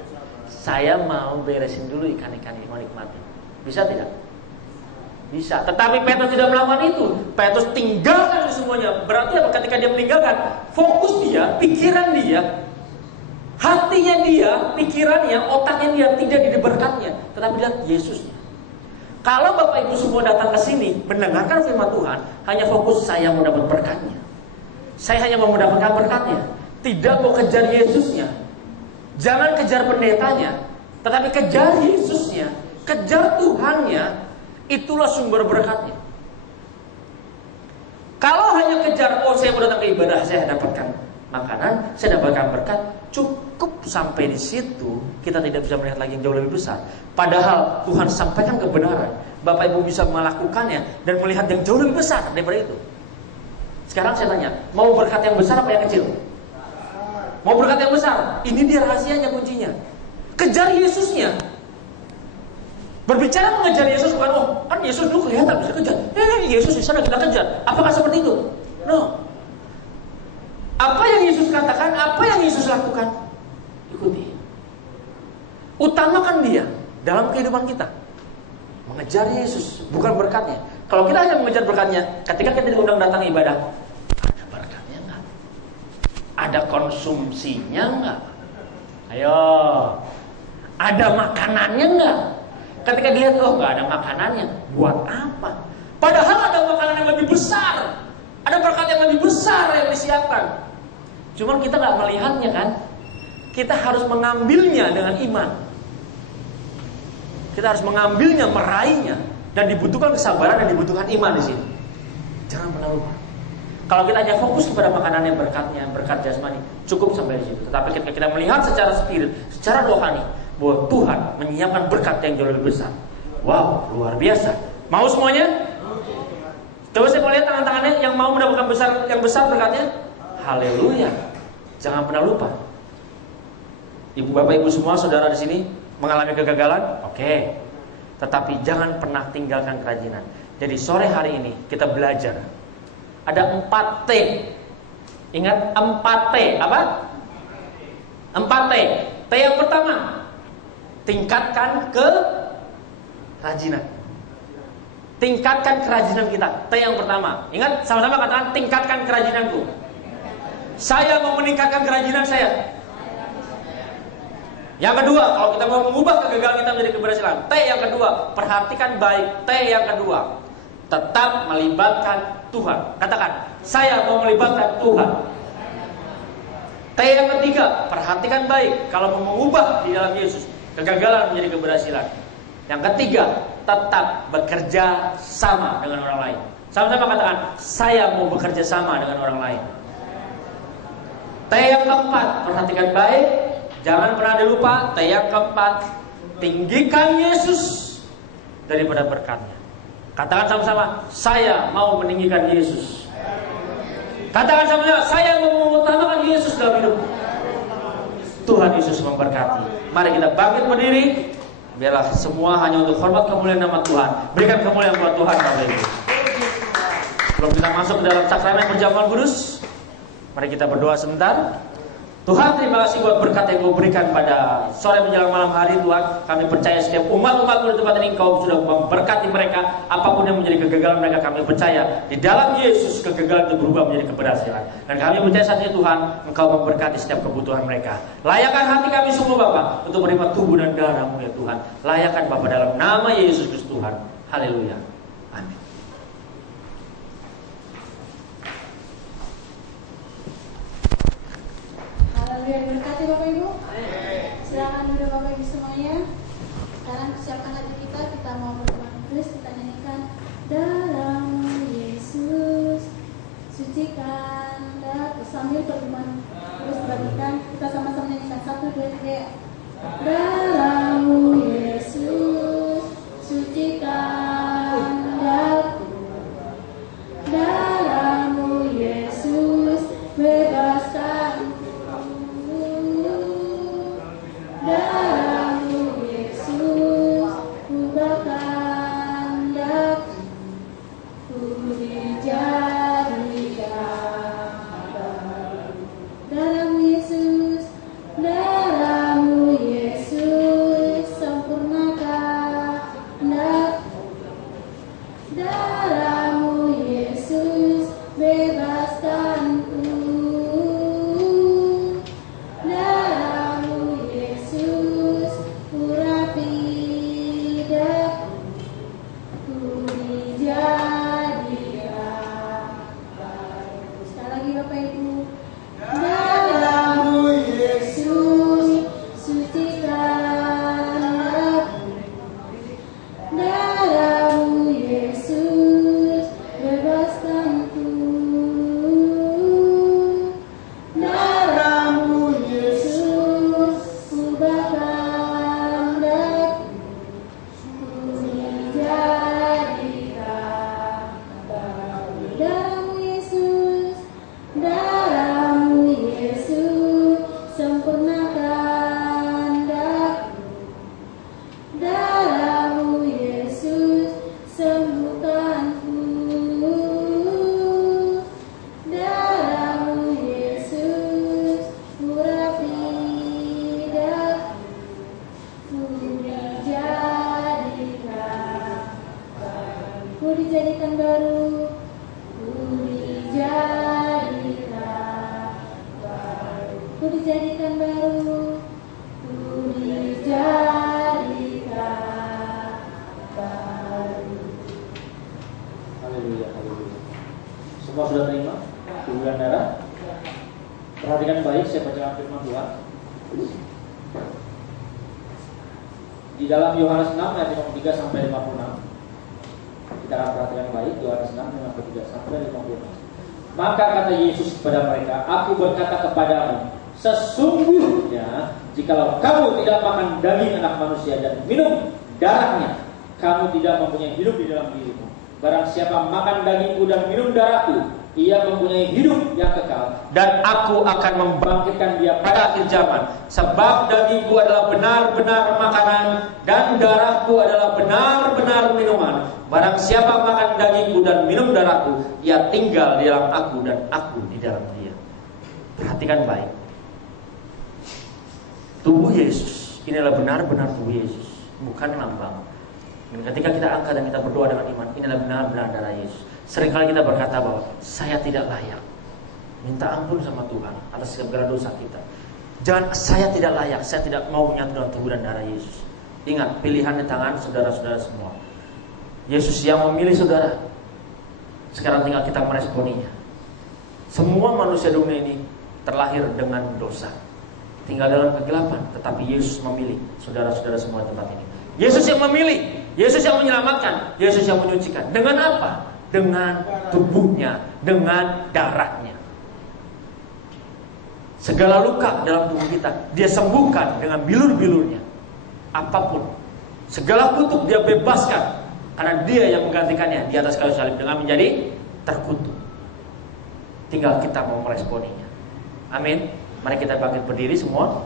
Saya mau beresin dulu ikan-ikan ini, mau nikmatin. Bisa tidak? Bisa. Tetapi Petrus tidak melakukan itu. Petrus tinggalkan semuanya. Berarti apa? Ketika dia meninggalkan, fokus dia, pikiran dia, hatinya dia, pikirannya, otaknya dia tidak di berkatnya, tetapi lihat Yesusnya. Kalau Bapak Ibu semua datang ke sini mendengarkan firman Tuhan, hanya fokus saya mau dapat berkatnya. Saya hanya mau mendapatkan berkatnya. Tidak mau kejar Yesusnya. Jangan kejar pendetanya, tetapi kejar Yesusnya, kejar Tuhannya. Itulah sumber berkatnya. Kalau hanya kejar, oh saya mau datang ke ibadah, saya dapatkan makanan, saya dapatkan berkat, cukup sampai di situ, kita tidak bisa melihat lagi yang jauh lebih besar. Padahal Tuhan sampaikan kebenaran, Bapak Ibu bisa melakukannya dan melihat yang jauh lebih besar daripada itu. Sekarang saya tanya, mau berkat yang besar apa yang kecil? Mau berkat yang besar? Ini dia rahasianya, kuncinya. Kejar Yesusnya. Berbicara mengejar Yesus bukan, oh kan Yesus dulu kelihatan bisa kejar. Yesus di sana kita kejar. Apakah seperti itu? No. Apa yang Yesus katakan, apa yang Yesus lakukan, ikuti. Utamakan dia dalam kehidupan kita. Mengejar Yesus, bukan berkatnya. Kalau kita hanya mengejar berkatnya, ketika kita diundang datang ibadah, ada berkatnya enggak? Ada konsumsinya enggak? Ayo. Ada makanannya enggak? Ketika dilihat, oh nggak ada makanannya, buat apa? Padahal ada makanan yang lebih besar, ada berkat yang lebih besar yang disiapkan. Cuman kita nggak melihatnya kan? Kita harus mengambilnya dengan iman. Kita harus mengambilnya, meraihnya, dan dibutuhkan kesabaran dan dibutuhkan iman di sini. Jangan pernah lupa. Kalau kita hanya fokus kepada makanan yang berkatnya, berkat jasmani, cukup sampai di situ. Tetapi ketika kita melihat secara spirit, secara rohani, bahwa Tuhan menyiapkan berkat yang jauh lebih besar. Wow, luar biasa. Mau semuanya? Coba saya mau lihat tangan-tangannya yang mau mendapatkan yang besar berkatnya. Haleluya. Jangan pernah lupa. Ibu bapak ibu semua saudara di sini mengalami kegagalan? Oke. Tetapi jangan pernah tinggalkan kerajinan. Jadi sore hari ini kita belajar. Ada 4T. Ingat 4T apa? 4T. T yang pertama, tingkatkan kerajinan. Tingkatkan kerajinan kita. T yang pertama. Ingat, sama-sama katakan tingkatkan kerajinanku. Saya mau meningkatkan kerajinan saya. Yang kedua, kalau kita mau mengubah kegagalan kita menjadi keberhasilan. T yang kedua, perhatikan baik. T yang kedua, tetap melibatkan Tuhan. Katakan, saya mau melibatkan Tuhan. T yang ketiga, perhatikan baik. Kalau mau mengubah di dalam Yesus, kegagalan menjadi keberhasilan. Yang ketiga, tetap bekerja sama dengan orang lain. Sama-sama katakan, saya mau bekerja sama dengan orang lain. T yang keempat, perhatikan baik. Jangan pernah dilupa. T yang keempat, tinggikan Yesus daripada berkatnya. Katakan sama-sama, saya mau meninggikan Yesus. Katakan sama-sama, saya mau mengutamakan Yesus dalam hidup. Tuhan Yesus memberkati. Mari kita bangkit berdiri. Biarlah semua hanya untuk hormat kemuliaan nama Tuhan. Berikan kemuliaan buat Tuhan Bapak Ibu. Sebelum kita masuk ke dalam sakramen perjamuan kudus, mari kita berdoa sebentar. Tuhan, terima kasih buat berkat yang Kau berikan pada sore menjelang malam hari. Tuhan, kami percaya setiap umat-umat-Mu di tempat ini Kau sudah memberkati mereka. Apapun yang menjadi kegagalan mereka, kami percaya di dalam Yesus kegagalan itu berubah menjadi keberhasilan. Dan kami percaya saat ini Tuhan, Engkau memberkati setiap kebutuhan mereka. Layakkan hati kami semua Bapa untuk menerima tubuh dan darah-Mu ya Tuhan. Layakkan Bapa dalam nama Yesus Kristus Tuhan. Haleluya. Amin. Haleluya, berkati Bapak Ibu. Silakan duduk Bapak Ibu semuanya. Sekarang siapkan hati kita mau berdoa kudus, kita nyanyikan dalam Yesus sucikan dan sambil pertemuan terus bagikan, kita sama-sama nyanyikan 1, 2, 3. Dalam Yesus sucikan daku, dalam Yesus bebaskan. Dalam Yesus ubahkan daku, ku dijadikan baru. Dalam Yesus sempurnakan daku, dalam Yesus bebaskanku. Dalam Semua sudah terima tubuh dan darah? Perhatikan baik, saya bacakan firman Tuhan. Di dalam Yohanes 6 ayat 53 sampai 56. Kita akan perhatikan baik Yohanes 6 ayat 53 sampai 56. Maka kata Yesus kepada mereka, Aku berkata kepadamu, sesungguhnya jikalau kamu tidak makan daging anak manusia dan minum darahnya, kamu tidak mempunyai hidup di dalam dirimu. Barang siapa makan dagingku dan minum darahku, ia mempunyai hidup yang kekal, dan aku akan membangkitkan dia pada akhir zaman. Sebab dagingku adalah benar-benar makanan, dan darahku adalah benar-benar minuman. Barang siapa makan dagingku dan minum darahku, ia tinggal di dalam aku dan aku di dalam dia. Perhatikan baik. Tubuh Yesus, inilah benar-benar tubuh Yesus, bukan lambang. Dan ketika kita angkat dan kita berdoa dengan iman, inilah benar-benar darah Yesus. Seringkali kita berkata bahwa saya tidak layak. Minta ampun sama Tuhan atas segala dosa kita. Jangan, saya tidak layak, saya tidak mau menyatu dengan tubuh dan darah Yesus. Ingat, pilihan di tangan saudara-saudara semua. Yesus yang memilih saudara. Sekarang tinggal kita meresponinya. Semua manusia dunia ini terlahir dengan dosa, tinggal dalam kegelapan, tetapi Yesus memilih saudara-saudara semua tempat ini. Yesus yang memilih, Yesus yang menyelamatkan, Yesus yang menyucikan. Dengan apa? Dengan tubuhnya, dengan darahnya. Segala luka dalam tubuh kita dia sembuhkan dengan bilur-bilurnya. Apapun, segala kutuk dia bebaskan, karena dia yang menggantikannya di atas kayu salib dengan menjadi terkutuk. Tinggal kita mau meresponinya. Amin. Mari kita bangkit berdiri semua.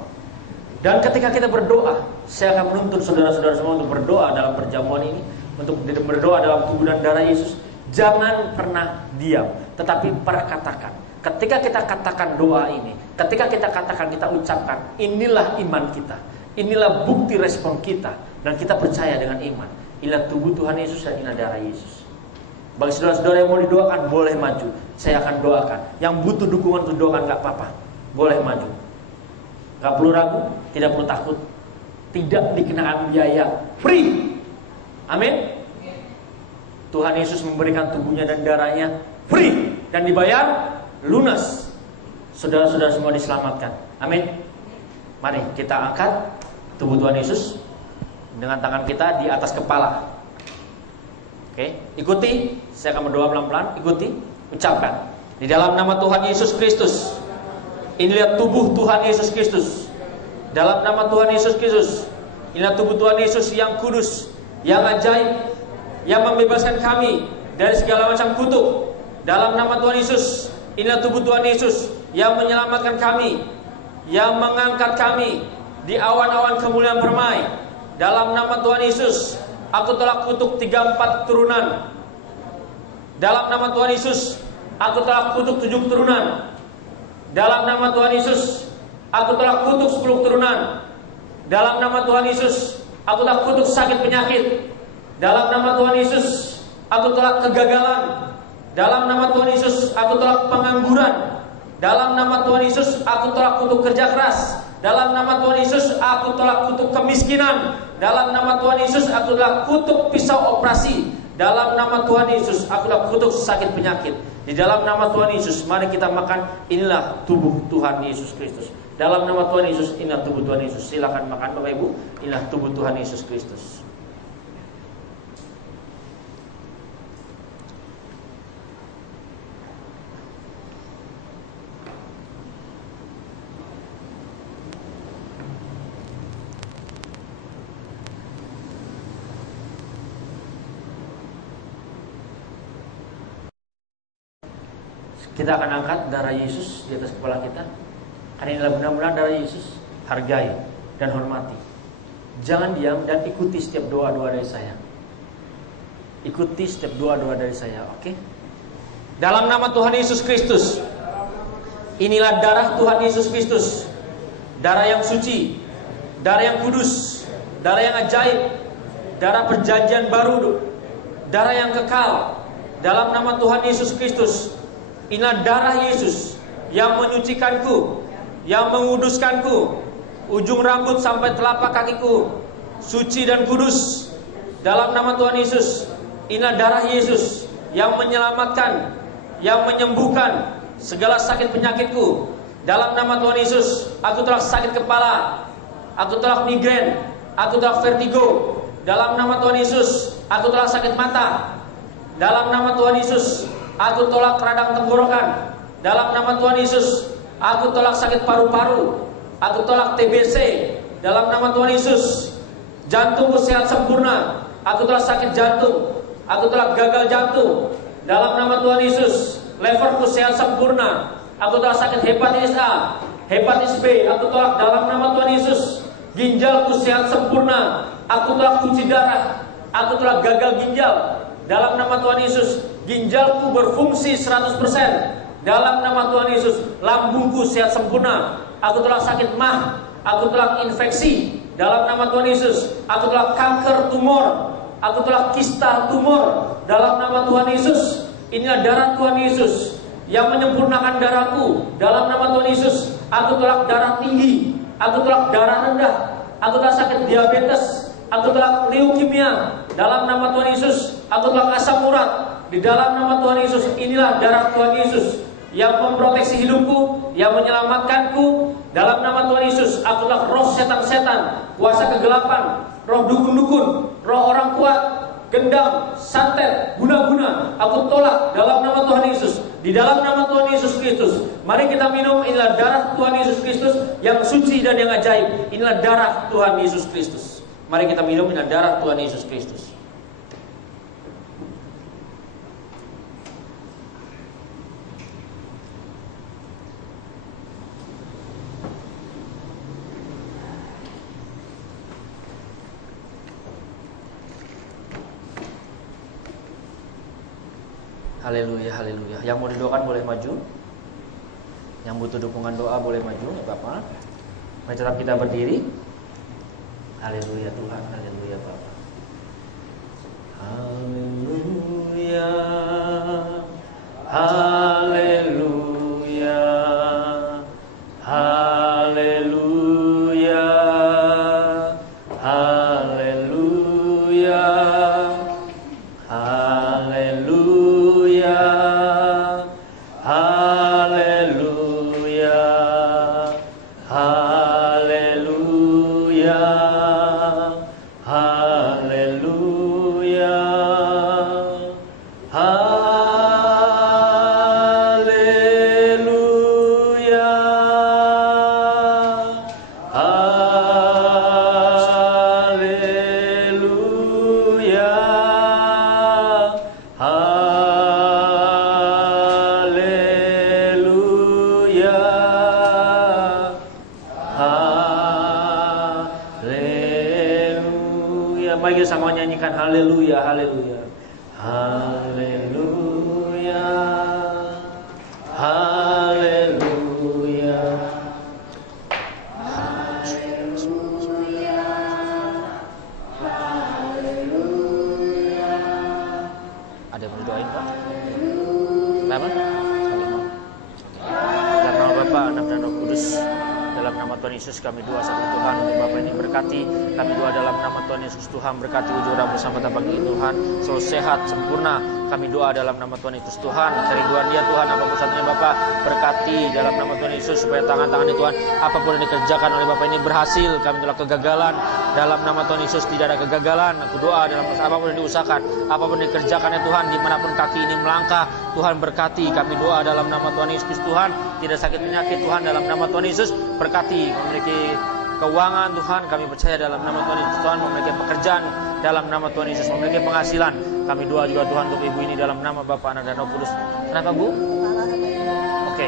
Dan ketika kita berdoa, saya akan menuntut saudara-saudara semua untuk berdoa dalam perjamuan ini, untuk berdoa dalam tubuh dan darah Yesus. Jangan pernah diam, tetapi perkatakan. Ketika kita katakan doa ini, ketika kita katakan, kita ucapkan, inilah iman kita, inilah bukti respon kita, dan kita percaya dengan iman. Inilah tubuh Tuhan Yesus dan inilah darah Yesus. Bagi saudara-saudara yang mau didoakan, boleh maju. Saya akan doakan. Yang butuh dukungan untuk doakan, gak apa-apa, boleh maju. Gak perlu ragu, tidak perlu takut, tidak dikenakan biaya, free. Amin. Tuhan Yesus memberikan tubuhnya dan darahnya free dan dibayar lunas. Saudara-saudara semua diselamatkan. Amin. Mari kita angkat tubuh Tuhan Yesus dengan tangan kita di atas kepala. Oke, ikuti. Saya akan berdoa pelan-pelan. Ikuti, ucapkan. Di dalam nama Tuhan Yesus Kristus. Inilah tubuh Tuhan Yesus Kristus. Dalam nama Tuhan Yesus Kristus. Inilah tubuh Tuhan Yesus yang kudus, yang ajaib, yang membebaskan kami dari segala macam kutuk. Dalam nama Tuhan Yesus. Inilah tubuh Tuhan Yesus yang menyelamatkan kami, yang mengangkat kami di awan-awan kemuliaan permai. Dalam nama Tuhan Yesus, aku telah kutuk 3-4 turunan. Dalam nama Tuhan Yesus, aku telah kutuk 7 turunan. Dalam nama Tuhan Yesus, aku telah kutuk 10 turunan. Dalam nama Tuhan Yesus, aku telah kutuk sakit penyakit. Dalam nama Tuhan Yesus, aku telah kegagalan. Dalam nama Tuhan Yesus, aku telah pengangguran. Dalam nama Tuhan Yesus, aku telah kutuk kerja keras. Dalam nama Tuhan Yesus, aku telah kutuk kemiskinan. Dalam nama Tuhan Yesus, aku telah kutuk pisau operasi. Dalam nama Tuhan Yesus, aku telah kutuk sakit penyakit. Di dalam nama Tuhan Yesus, mari kita makan. Inilah tubuh Tuhan Yesus Kristus. Dalam nama Tuhan Yesus, inilah tubuh Tuhan Yesus. Silakan makan Bapak Ibu. Inilah tubuh Tuhan Yesus Kristus. Kita akan angkat darah Yesus di atas kepala kita. Karena inilah benar-benar darah Yesus. Hargai dan hormati. Jangan diam dan ikuti setiap doa-doa dari saya. Ikuti setiap doa-doa dari saya, oke? Dalam nama Tuhan Yesus Kristus. Inilah darah Tuhan Yesus Kristus. Darah yang suci, darah yang kudus, darah yang ajaib, darah perjanjian baru, darah yang kekal. Dalam nama Tuhan Yesus Kristus. Inilah darah Yesus yang menyucikanku, yang menguduskanku, ujung rambut sampai telapak kakiku, suci dan kudus. Dalam nama Tuhan Yesus. Inilah darah Yesus yang menyelamatkan, yang menyembuhkan segala sakit penyakitku. Dalam nama Tuhan Yesus, aku telah sakit kepala, aku telah migrain, aku telah vertigo. Dalam nama Tuhan Yesus, aku telah sakit mata. Dalam nama Tuhan Yesus, aku tolak radang tenggorokan. Dalam nama Tuhan Yesus, aku tolak sakit paru-paru. Aku tolak TBC. Dalam nama Tuhan Yesus, jantungku sehat sempurna. Aku tolak sakit jantung. Aku tolak gagal jantung. Dalam nama Tuhan Yesus, leverku sehat sempurna. Aku tolak sakit hepatitis A, hepatitis B. Aku tolak dalam nama Tuhan Yesus. Ginjalku sehat sempurna. Aku tolak cuci darah. Aku tolak gagal ginjal. Dalam nama Tuhan Yesus, ginjalku berfungsi 100%. Dalam nama Tuhan Yesus, lambungku sehat sempurna. Aku tolak sakit mah. Aku tolak infeksi. Dalam nama Tuhan Yesus, aku tolak kanker tumor. Aku tolak kista tumor. Dalam nama Tuhan Yesus, inilah darah Tuhan Yesus yang menyempurnakan darahku. Dalam nama Tuhan Yesus, aku tolak darah tinggi. Aku tolak darah rendah. Aku tolak sakit diabetes. Aku tolak leukemia. Dalam nama Tuhan Yesus, aku tolak asam urat. Di dalam nama Tuhan Yesus, inilah darah Tuhan Yesus yang memproteksi hidupku, yang menyelamatkanku. Dalam nama Tuhan Yesus, aku tolak roh setan-setan, kuasa kegelapan, roh dukun-dukun, roh orang kuat, gendam, santet, guna-guna. Aku tolak dalam nama Tuhan Yesus. Di dalam nama Tuhan Yesus Kristus, mari kita minum. Inilah darah Tuhan Yesus Kristus yang suci dan yang ajaib. Inilah darah Tuhan Yesus Kristus. Mari kita minum. Inilah darah Tuhan Yesus Kristus. Haleluya, haleluya. Yang mau didoakan boleh maju. Yang butuh dukungan doa boleh maju, enggak apa-apa. Mari tetap kita berdiri. Haleluya Tuhan, haleluya Bapa. Haleluya. Haleluya. Haleluya. Haleluya. Haleluya. Haleluya. Haleluya. Haleluya. Haleluya. Haleluya. Haleluya. Haleluya. Mari kita sama nyanyikan haleluya, haleluya. Haleluya. Haleluya. Ada yang mau didoain, Pak? Kenapa? Dalam nama Bapa, Anak dan Roh Kudus. Dalam nama Tuhan Yesus kami doa sama Tuhan untuk Bapak ini berkati. Kami doa dalam nama Tuhan Yesus, Tuhan berkati ujung rambut sampai tapak kaki Tuhan selalu sehat sempurna. Kami doa dalam nama Tuhan Yesus, Tuhan kerinduan dia Tuhan apapun satunya Bapak berkati dalam nama Tuhan Yesus supaya tangan-tangan Tuhan apapun yang dikerjakan oleh Bapak ini berhasil. Kami tolak kegagalan dalam nama Tuhan Yesus, tidak ada kegagalan. Aku doa dalam apapun yang diusahakan, apapun yang dikerjakan ya Tuhan, dimanapun kaki ini melangkah Tuhan berkati. Kami doa dalam nama Tuhan Yesus, Tuhan tidak sakit penyakit Tuhan dalam nama Tuhan Yesus berkati. Memiliki keuangan Tuhan, kami percaya dalam nama Tuhan Yesus, Tuhan memiliki pekerjaan dalam nama Tuhan Yesus, memiliki penghasilan. Kami doa juga Tuhan untuk ibu ini dalam nama Bapa, Anak dan Roh Kudus. Kenapa Bu? Oke.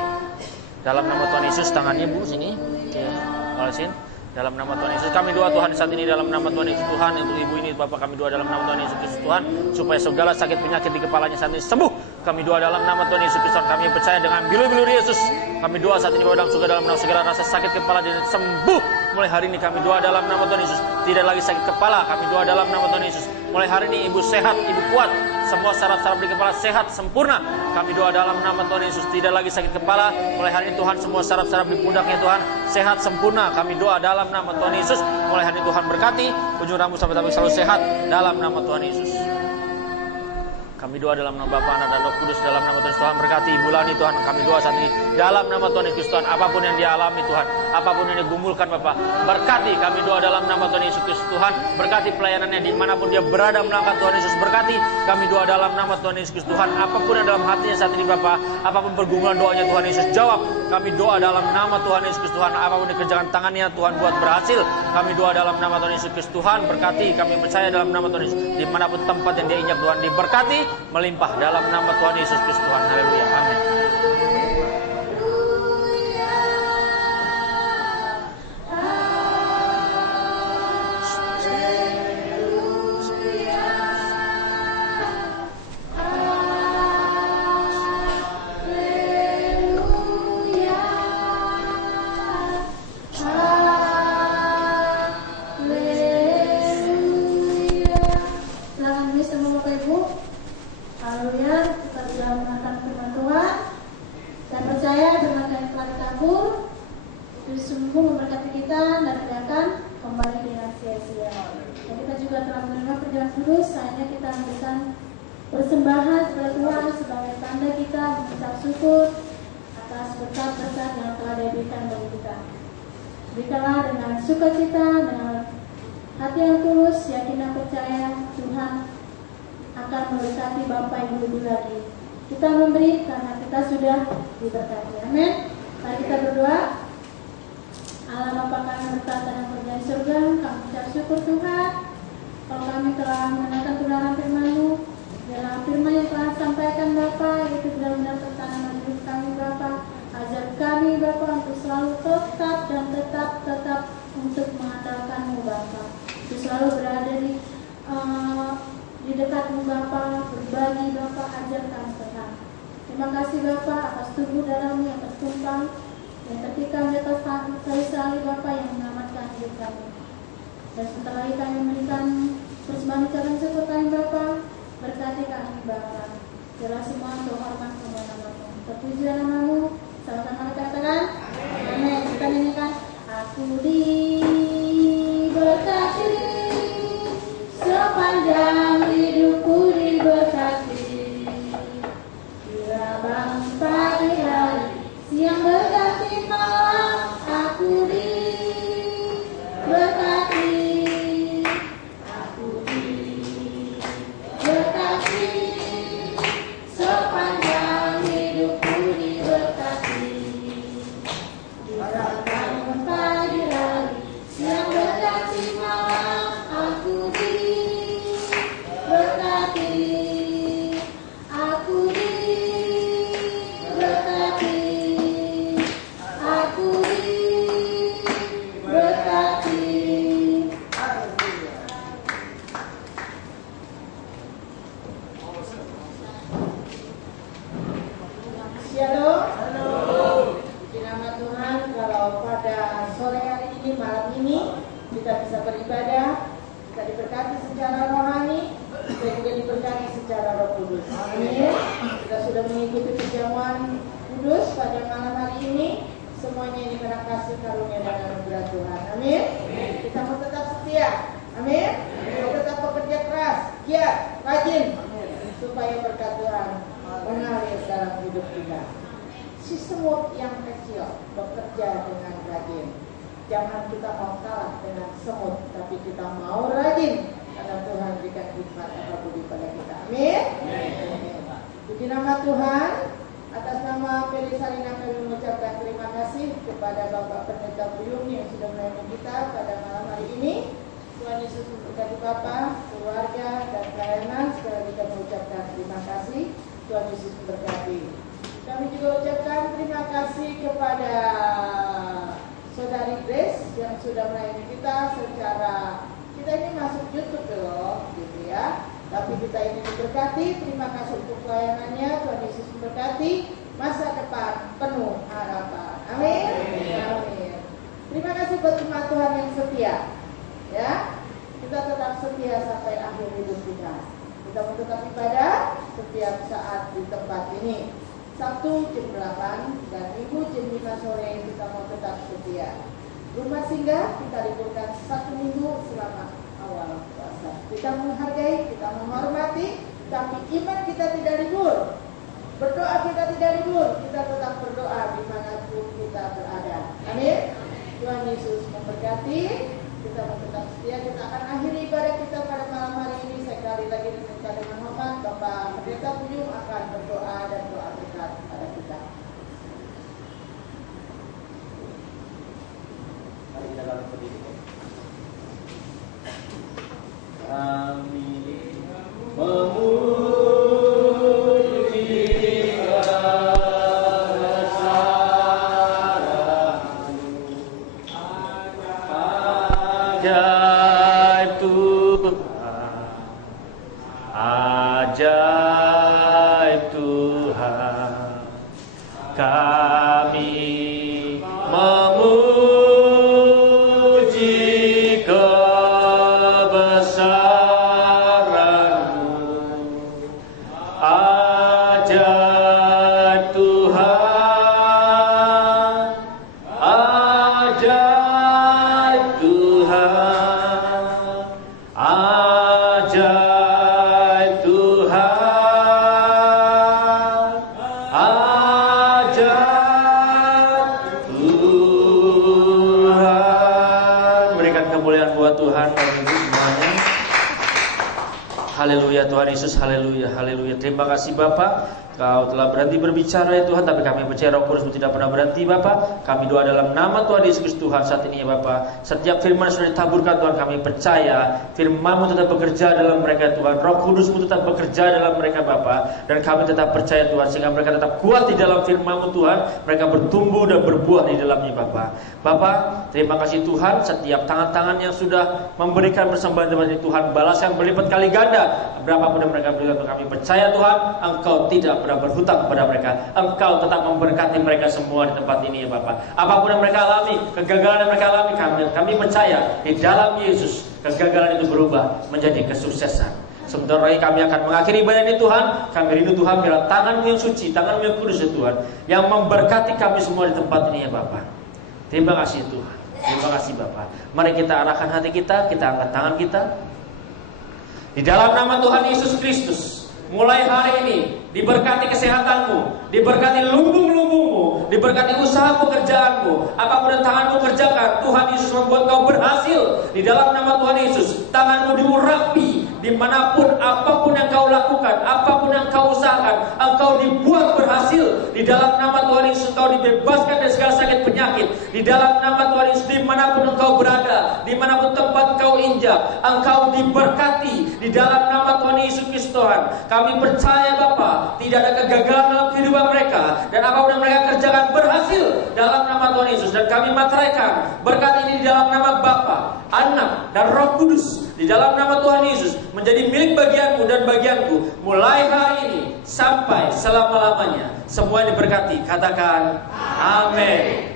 Dalam nama Tuhan Yesus, tangannya Bu sini. Ya, walasin. Dalam nama Tuhan Yesus kami doa Tuhan saat ini dalam nama Tuhan Yesus Tuhan untuk ibu ini Bapak kami doa dalam nama Tuhan Yesus Kristus Tuhan supaya segala sakit penyakit di kepalanya saat ini sembuh. Kami doa dalam nama Tuhan Yesus Kristus, kami percaya dengan bilu-bilu Yesus. Kami doa saat ini dalam surga dalam nama segala rasa sakit kepala dan sembuh. Mulai hari ini kami doa dalam nama Tuhan Yesus, tidak lagi sakit kepala. Kami doa dalam nama Tuhan Yesus. Mulai hari ini ibu sehat, ibu kuat, semua saraf-saraf di kepala sehat sempurna. Kami doa dalam nama Tuhan Yesus, tidak lagi sakit kepala. Mulai hari ini Tuhan semua saraf-saraf di pundaknya Tuhan sehat sempurna. Kami doa dalam nama Tuhan Yesus. Mulai hari ini Tuhan berkati, ujung rambut sampai tabik selalu sehat dalam nama Tuhan Yesus. Kami doa dalam nama Bapa, Anak dan Roh Kudus dalam nama Tuhan Yesus Tuhan. Berkati Ibu Lani Tuhan, kami doa saat ini dalam nama Tuhan Yesus Tuhan. Apapun yang dia alami Tuhan, apapun yang dia gumulkan Bapak, berkati kami doa dalam nama Tuhan Yesus Kristus Tuhan. Berkati pelayanannya dimanapun dia berada melangkah Tuhan Yesus. Berkati kami doa dalam nama Tuhan Yesus Kristus Tuhan. Apapun yang dalam hatinya saat ini Bapak, apapun pergumulan doanya Tuhan Yesus jawab. Kami doa dalam nama Tuhan Yesus Kristus Tuhan. Apapun dikerjakan tangannya Tuhan buat berhasil. Kami doa dalam nama Tuhan Yesus Kristus Tuhan. Berkati kami percaya dalam nama Tuhan Yesus. Dimanapun tempat yang dia injak Tuhan diberkati melimpah dalam nama Tuhan Yesus Kristus Tuhan. Haleluya. Amin. Persembahan kepada Tuhan sebagai tanda kita mengucap syukur atas berkat-berkat yang telah diberikan bagi kita. Berikanlah dengan sukacita, dengan hati yang tulus, yakin dan percaya Tuhan akan memberkati Bapak Ibu lebih lagi. Kita memberi karena kita sudah diberkati. Amin. Mari kita berdoa. Allah Bapa kami bertata dan berjaya surga, kami ucap syukur Tuhan. Kalau kami telah mendengarkan kebenaran firman-Mu, dalam firman yang telah sampaikan Bapa, itu benar-benar tertanam dalam hidup kami Bapa. Ajar kami Bapa untuk selalu tetap untuk mengandalkan-Mu Bapa. Untuk selalu berada di dekat-Mu Bapa, berbagi Bapa, ajar kami Tuhan. Terima kasih Bapa atas tubuh darah-Mu yang tertumpah, yang ketika di atas kayu salib Bapa yang menyelamatkan hidup kami. Dan sebentar lagi kami memberikan persembahan ucapan syukur kami Bapa. Berkati kami Bapa. Biarlah semua untuk hormat semua nama-Mu. Terpuji nama-Mu. Sama-sama kita katakan amin. Kita nyanyikan aku diberkati sepanjang hidupku diberkati. Bila bangun pagi hari, siang berganti malam, aku diberkati. Sepanjang hidupku diberkati. Bila bangun pagi hari, siang berganti malam, aku diberkati. Aku diberkati. Aku diberkati. Shalom. Puji nama Tuhan, kalau pada sore hari ini, malam ini kita bisa beribadah, kita diberkati secara rohani, kita juga diberkati secara Roh Kudus. Amin. Kita sudah mengikuti perjamuan kudus pada malam hari ini. Semuanya ini karena kasih karunia dan anugerah Tuhan. Amin. Kita mau tetap setia. Amin. Mau tetap bekerja keras, giat, rajin, supaya berkat Tuhan mengalir dalam hidup kita. Si semut yang kecil bekerja dengan rajin. Jangan kita mau kalah dengan semut, tapi kita mau rajin karena Tuhan berikan hikmat dan budi pada kita. Amin. Puji nama Tuhan. Atas nama Peri Sarina kami mengucapkan terima kasih kepada Bapak Pendeta Buyung yang sudah melayani kita pada malam hari ini. Tuhan Yesus memberkati Bapak, keluarga, dan pelayanan. Sekali lagi kami mengucapkan terima kasih. Tuhan Yesus memberkati. Kami juga ucapkan terima kasih kepada Saudari Grace yang sudah melayani kita secara, kita ini masuk YouTube loh, gitu ya. Tapi kita ini diberkati. Terima kasih untuk pelayanannya. Tuhan Yesus memberkati. Masa depan penuh harapan. Amin. Amin. Terima kasih buat umat Tuhan yang setia. Ya, kita tetap setia sampai akhir hidup kita. Kita mau tetap ibadah setiap saat di tempat ini. Sabtu jam 8 dan Minggu jam 5 sore kita mau tetap setia. Rumah singgah kita liburkan 1 minggu selama awal puasa. Kita menghargai, kita menghormati, tapi iman kita tidak libur. Berdoa sekalipun kita tetap berdoa dimanapun kita berada. Amin. Tuhan Yesus memberkati. Kita mau tetap setia. Kita akan akhiri ibadah kita pada malam hari ini. Sekali lagi dengan hormat Bapak Pendeta Buyung akan berdoa dan doa berkat pada kita. Mari kita dalam berdiri. Kami memuji ajaib Tuhan, ajaib Tuhan, kami memuji kebesaran-Mu, ajaib Tuhan, ajaib Tuhan, ajaib Tuhan, ajaib Tuhan. Berikan kemuliaan buat Tuhan dan Ibu semuanya. Haleluya Tuhan Yesus, haleluya, haleluya. Terima kasih Bapak, Kau telah berhenti berbicara ya Tuhan, tapi kami percaya Roh Kudus tidak pernah berhenti Bapak. Kami doa dalam nama Tuhan Yesus Kristus Tuhan saat ini ya Bapak. Setiap firman sudah ditaburkan Tuhan, kami percaya firman-Mu tetap bekerja dalam mereka Tuhan. Roh Kudus-Mu tetap bekerja dalam mereka Bapak. Dan kami tetap percaya Tuhan, sehingga mereka tetap kuat di dalam firman-Mu Tuhan. Mereka bertumbuh dan berbuah di dalamnya Bapak. Bapak, terima kasih Tuhan. Setiap tangan-tangan yang sudah memberikan persembahan kepada Tuhan, balas yang berlipat kali ganda berapapun yang mereka berikan. Kami percaya Tuhan, Engkau tidak pernah berhutang kepada mereka. Engkau tetap memberkati mereka semua di tempat ini ya Bapak. Apapun yang mereka alami, kegagalan yang mereka alami, kami percaya di dalam Yesus kegagalan itu berubah menjadi kesuksesan. Sebentar lagi kami akan mengakhiri ibadah ini Tuhan. Kami rindu Tuhan biarlah tangan-Mu yang suci, tangan-Mu yang kudus ya Tuhan, yang memberkati kami semua di tempat ini ya Bapak. Terima kasih Tuhan. Terima kasih Bapak. Mari kita arahkan hati kita, kita angkat tangan kita. Di dalam nama Tuhan Yesus Kristus, mulai hari ini diberkati kesehatanmu, diberkati lumbung-lumbungmu, diberkati usaha pekerjaanmu, apapun yang tanganmu kerjakan, Tuhan Yesus membuat kau berhasil. Di dalam nama Tuhan Yesus, tanganmu diurapi, dimanapun, apapun yang kau lakukan, apapun yang kau usahakan, engkau dibuat berhasil. Di dalam nama Tuhan Yesus, engkau dibebaskan dari segala sakit penyakit. Di dalam nama Tuhan Yesus, dimanapun engkau berada, dimanapun tempat kau injak, engkau diberkati. Di dalam nama Tuhan Yesus Kristus Tuhan, kami percaya Bapa, tidak ada kegagalan dalam kehidupan mereka, dan apapun yang mereka kerjakan berhasil dalam nama Tuhan Yesus. Dan kami materaikan berkat ini di dalam nama Bapa, Anak, dan Roh Kudus. Di dalam nama Tuhan Yesus menjadi milik bagianmu dan bagianku mulai hari ini sampai selama-lamanya. Semua yang diberkati, katakan amin.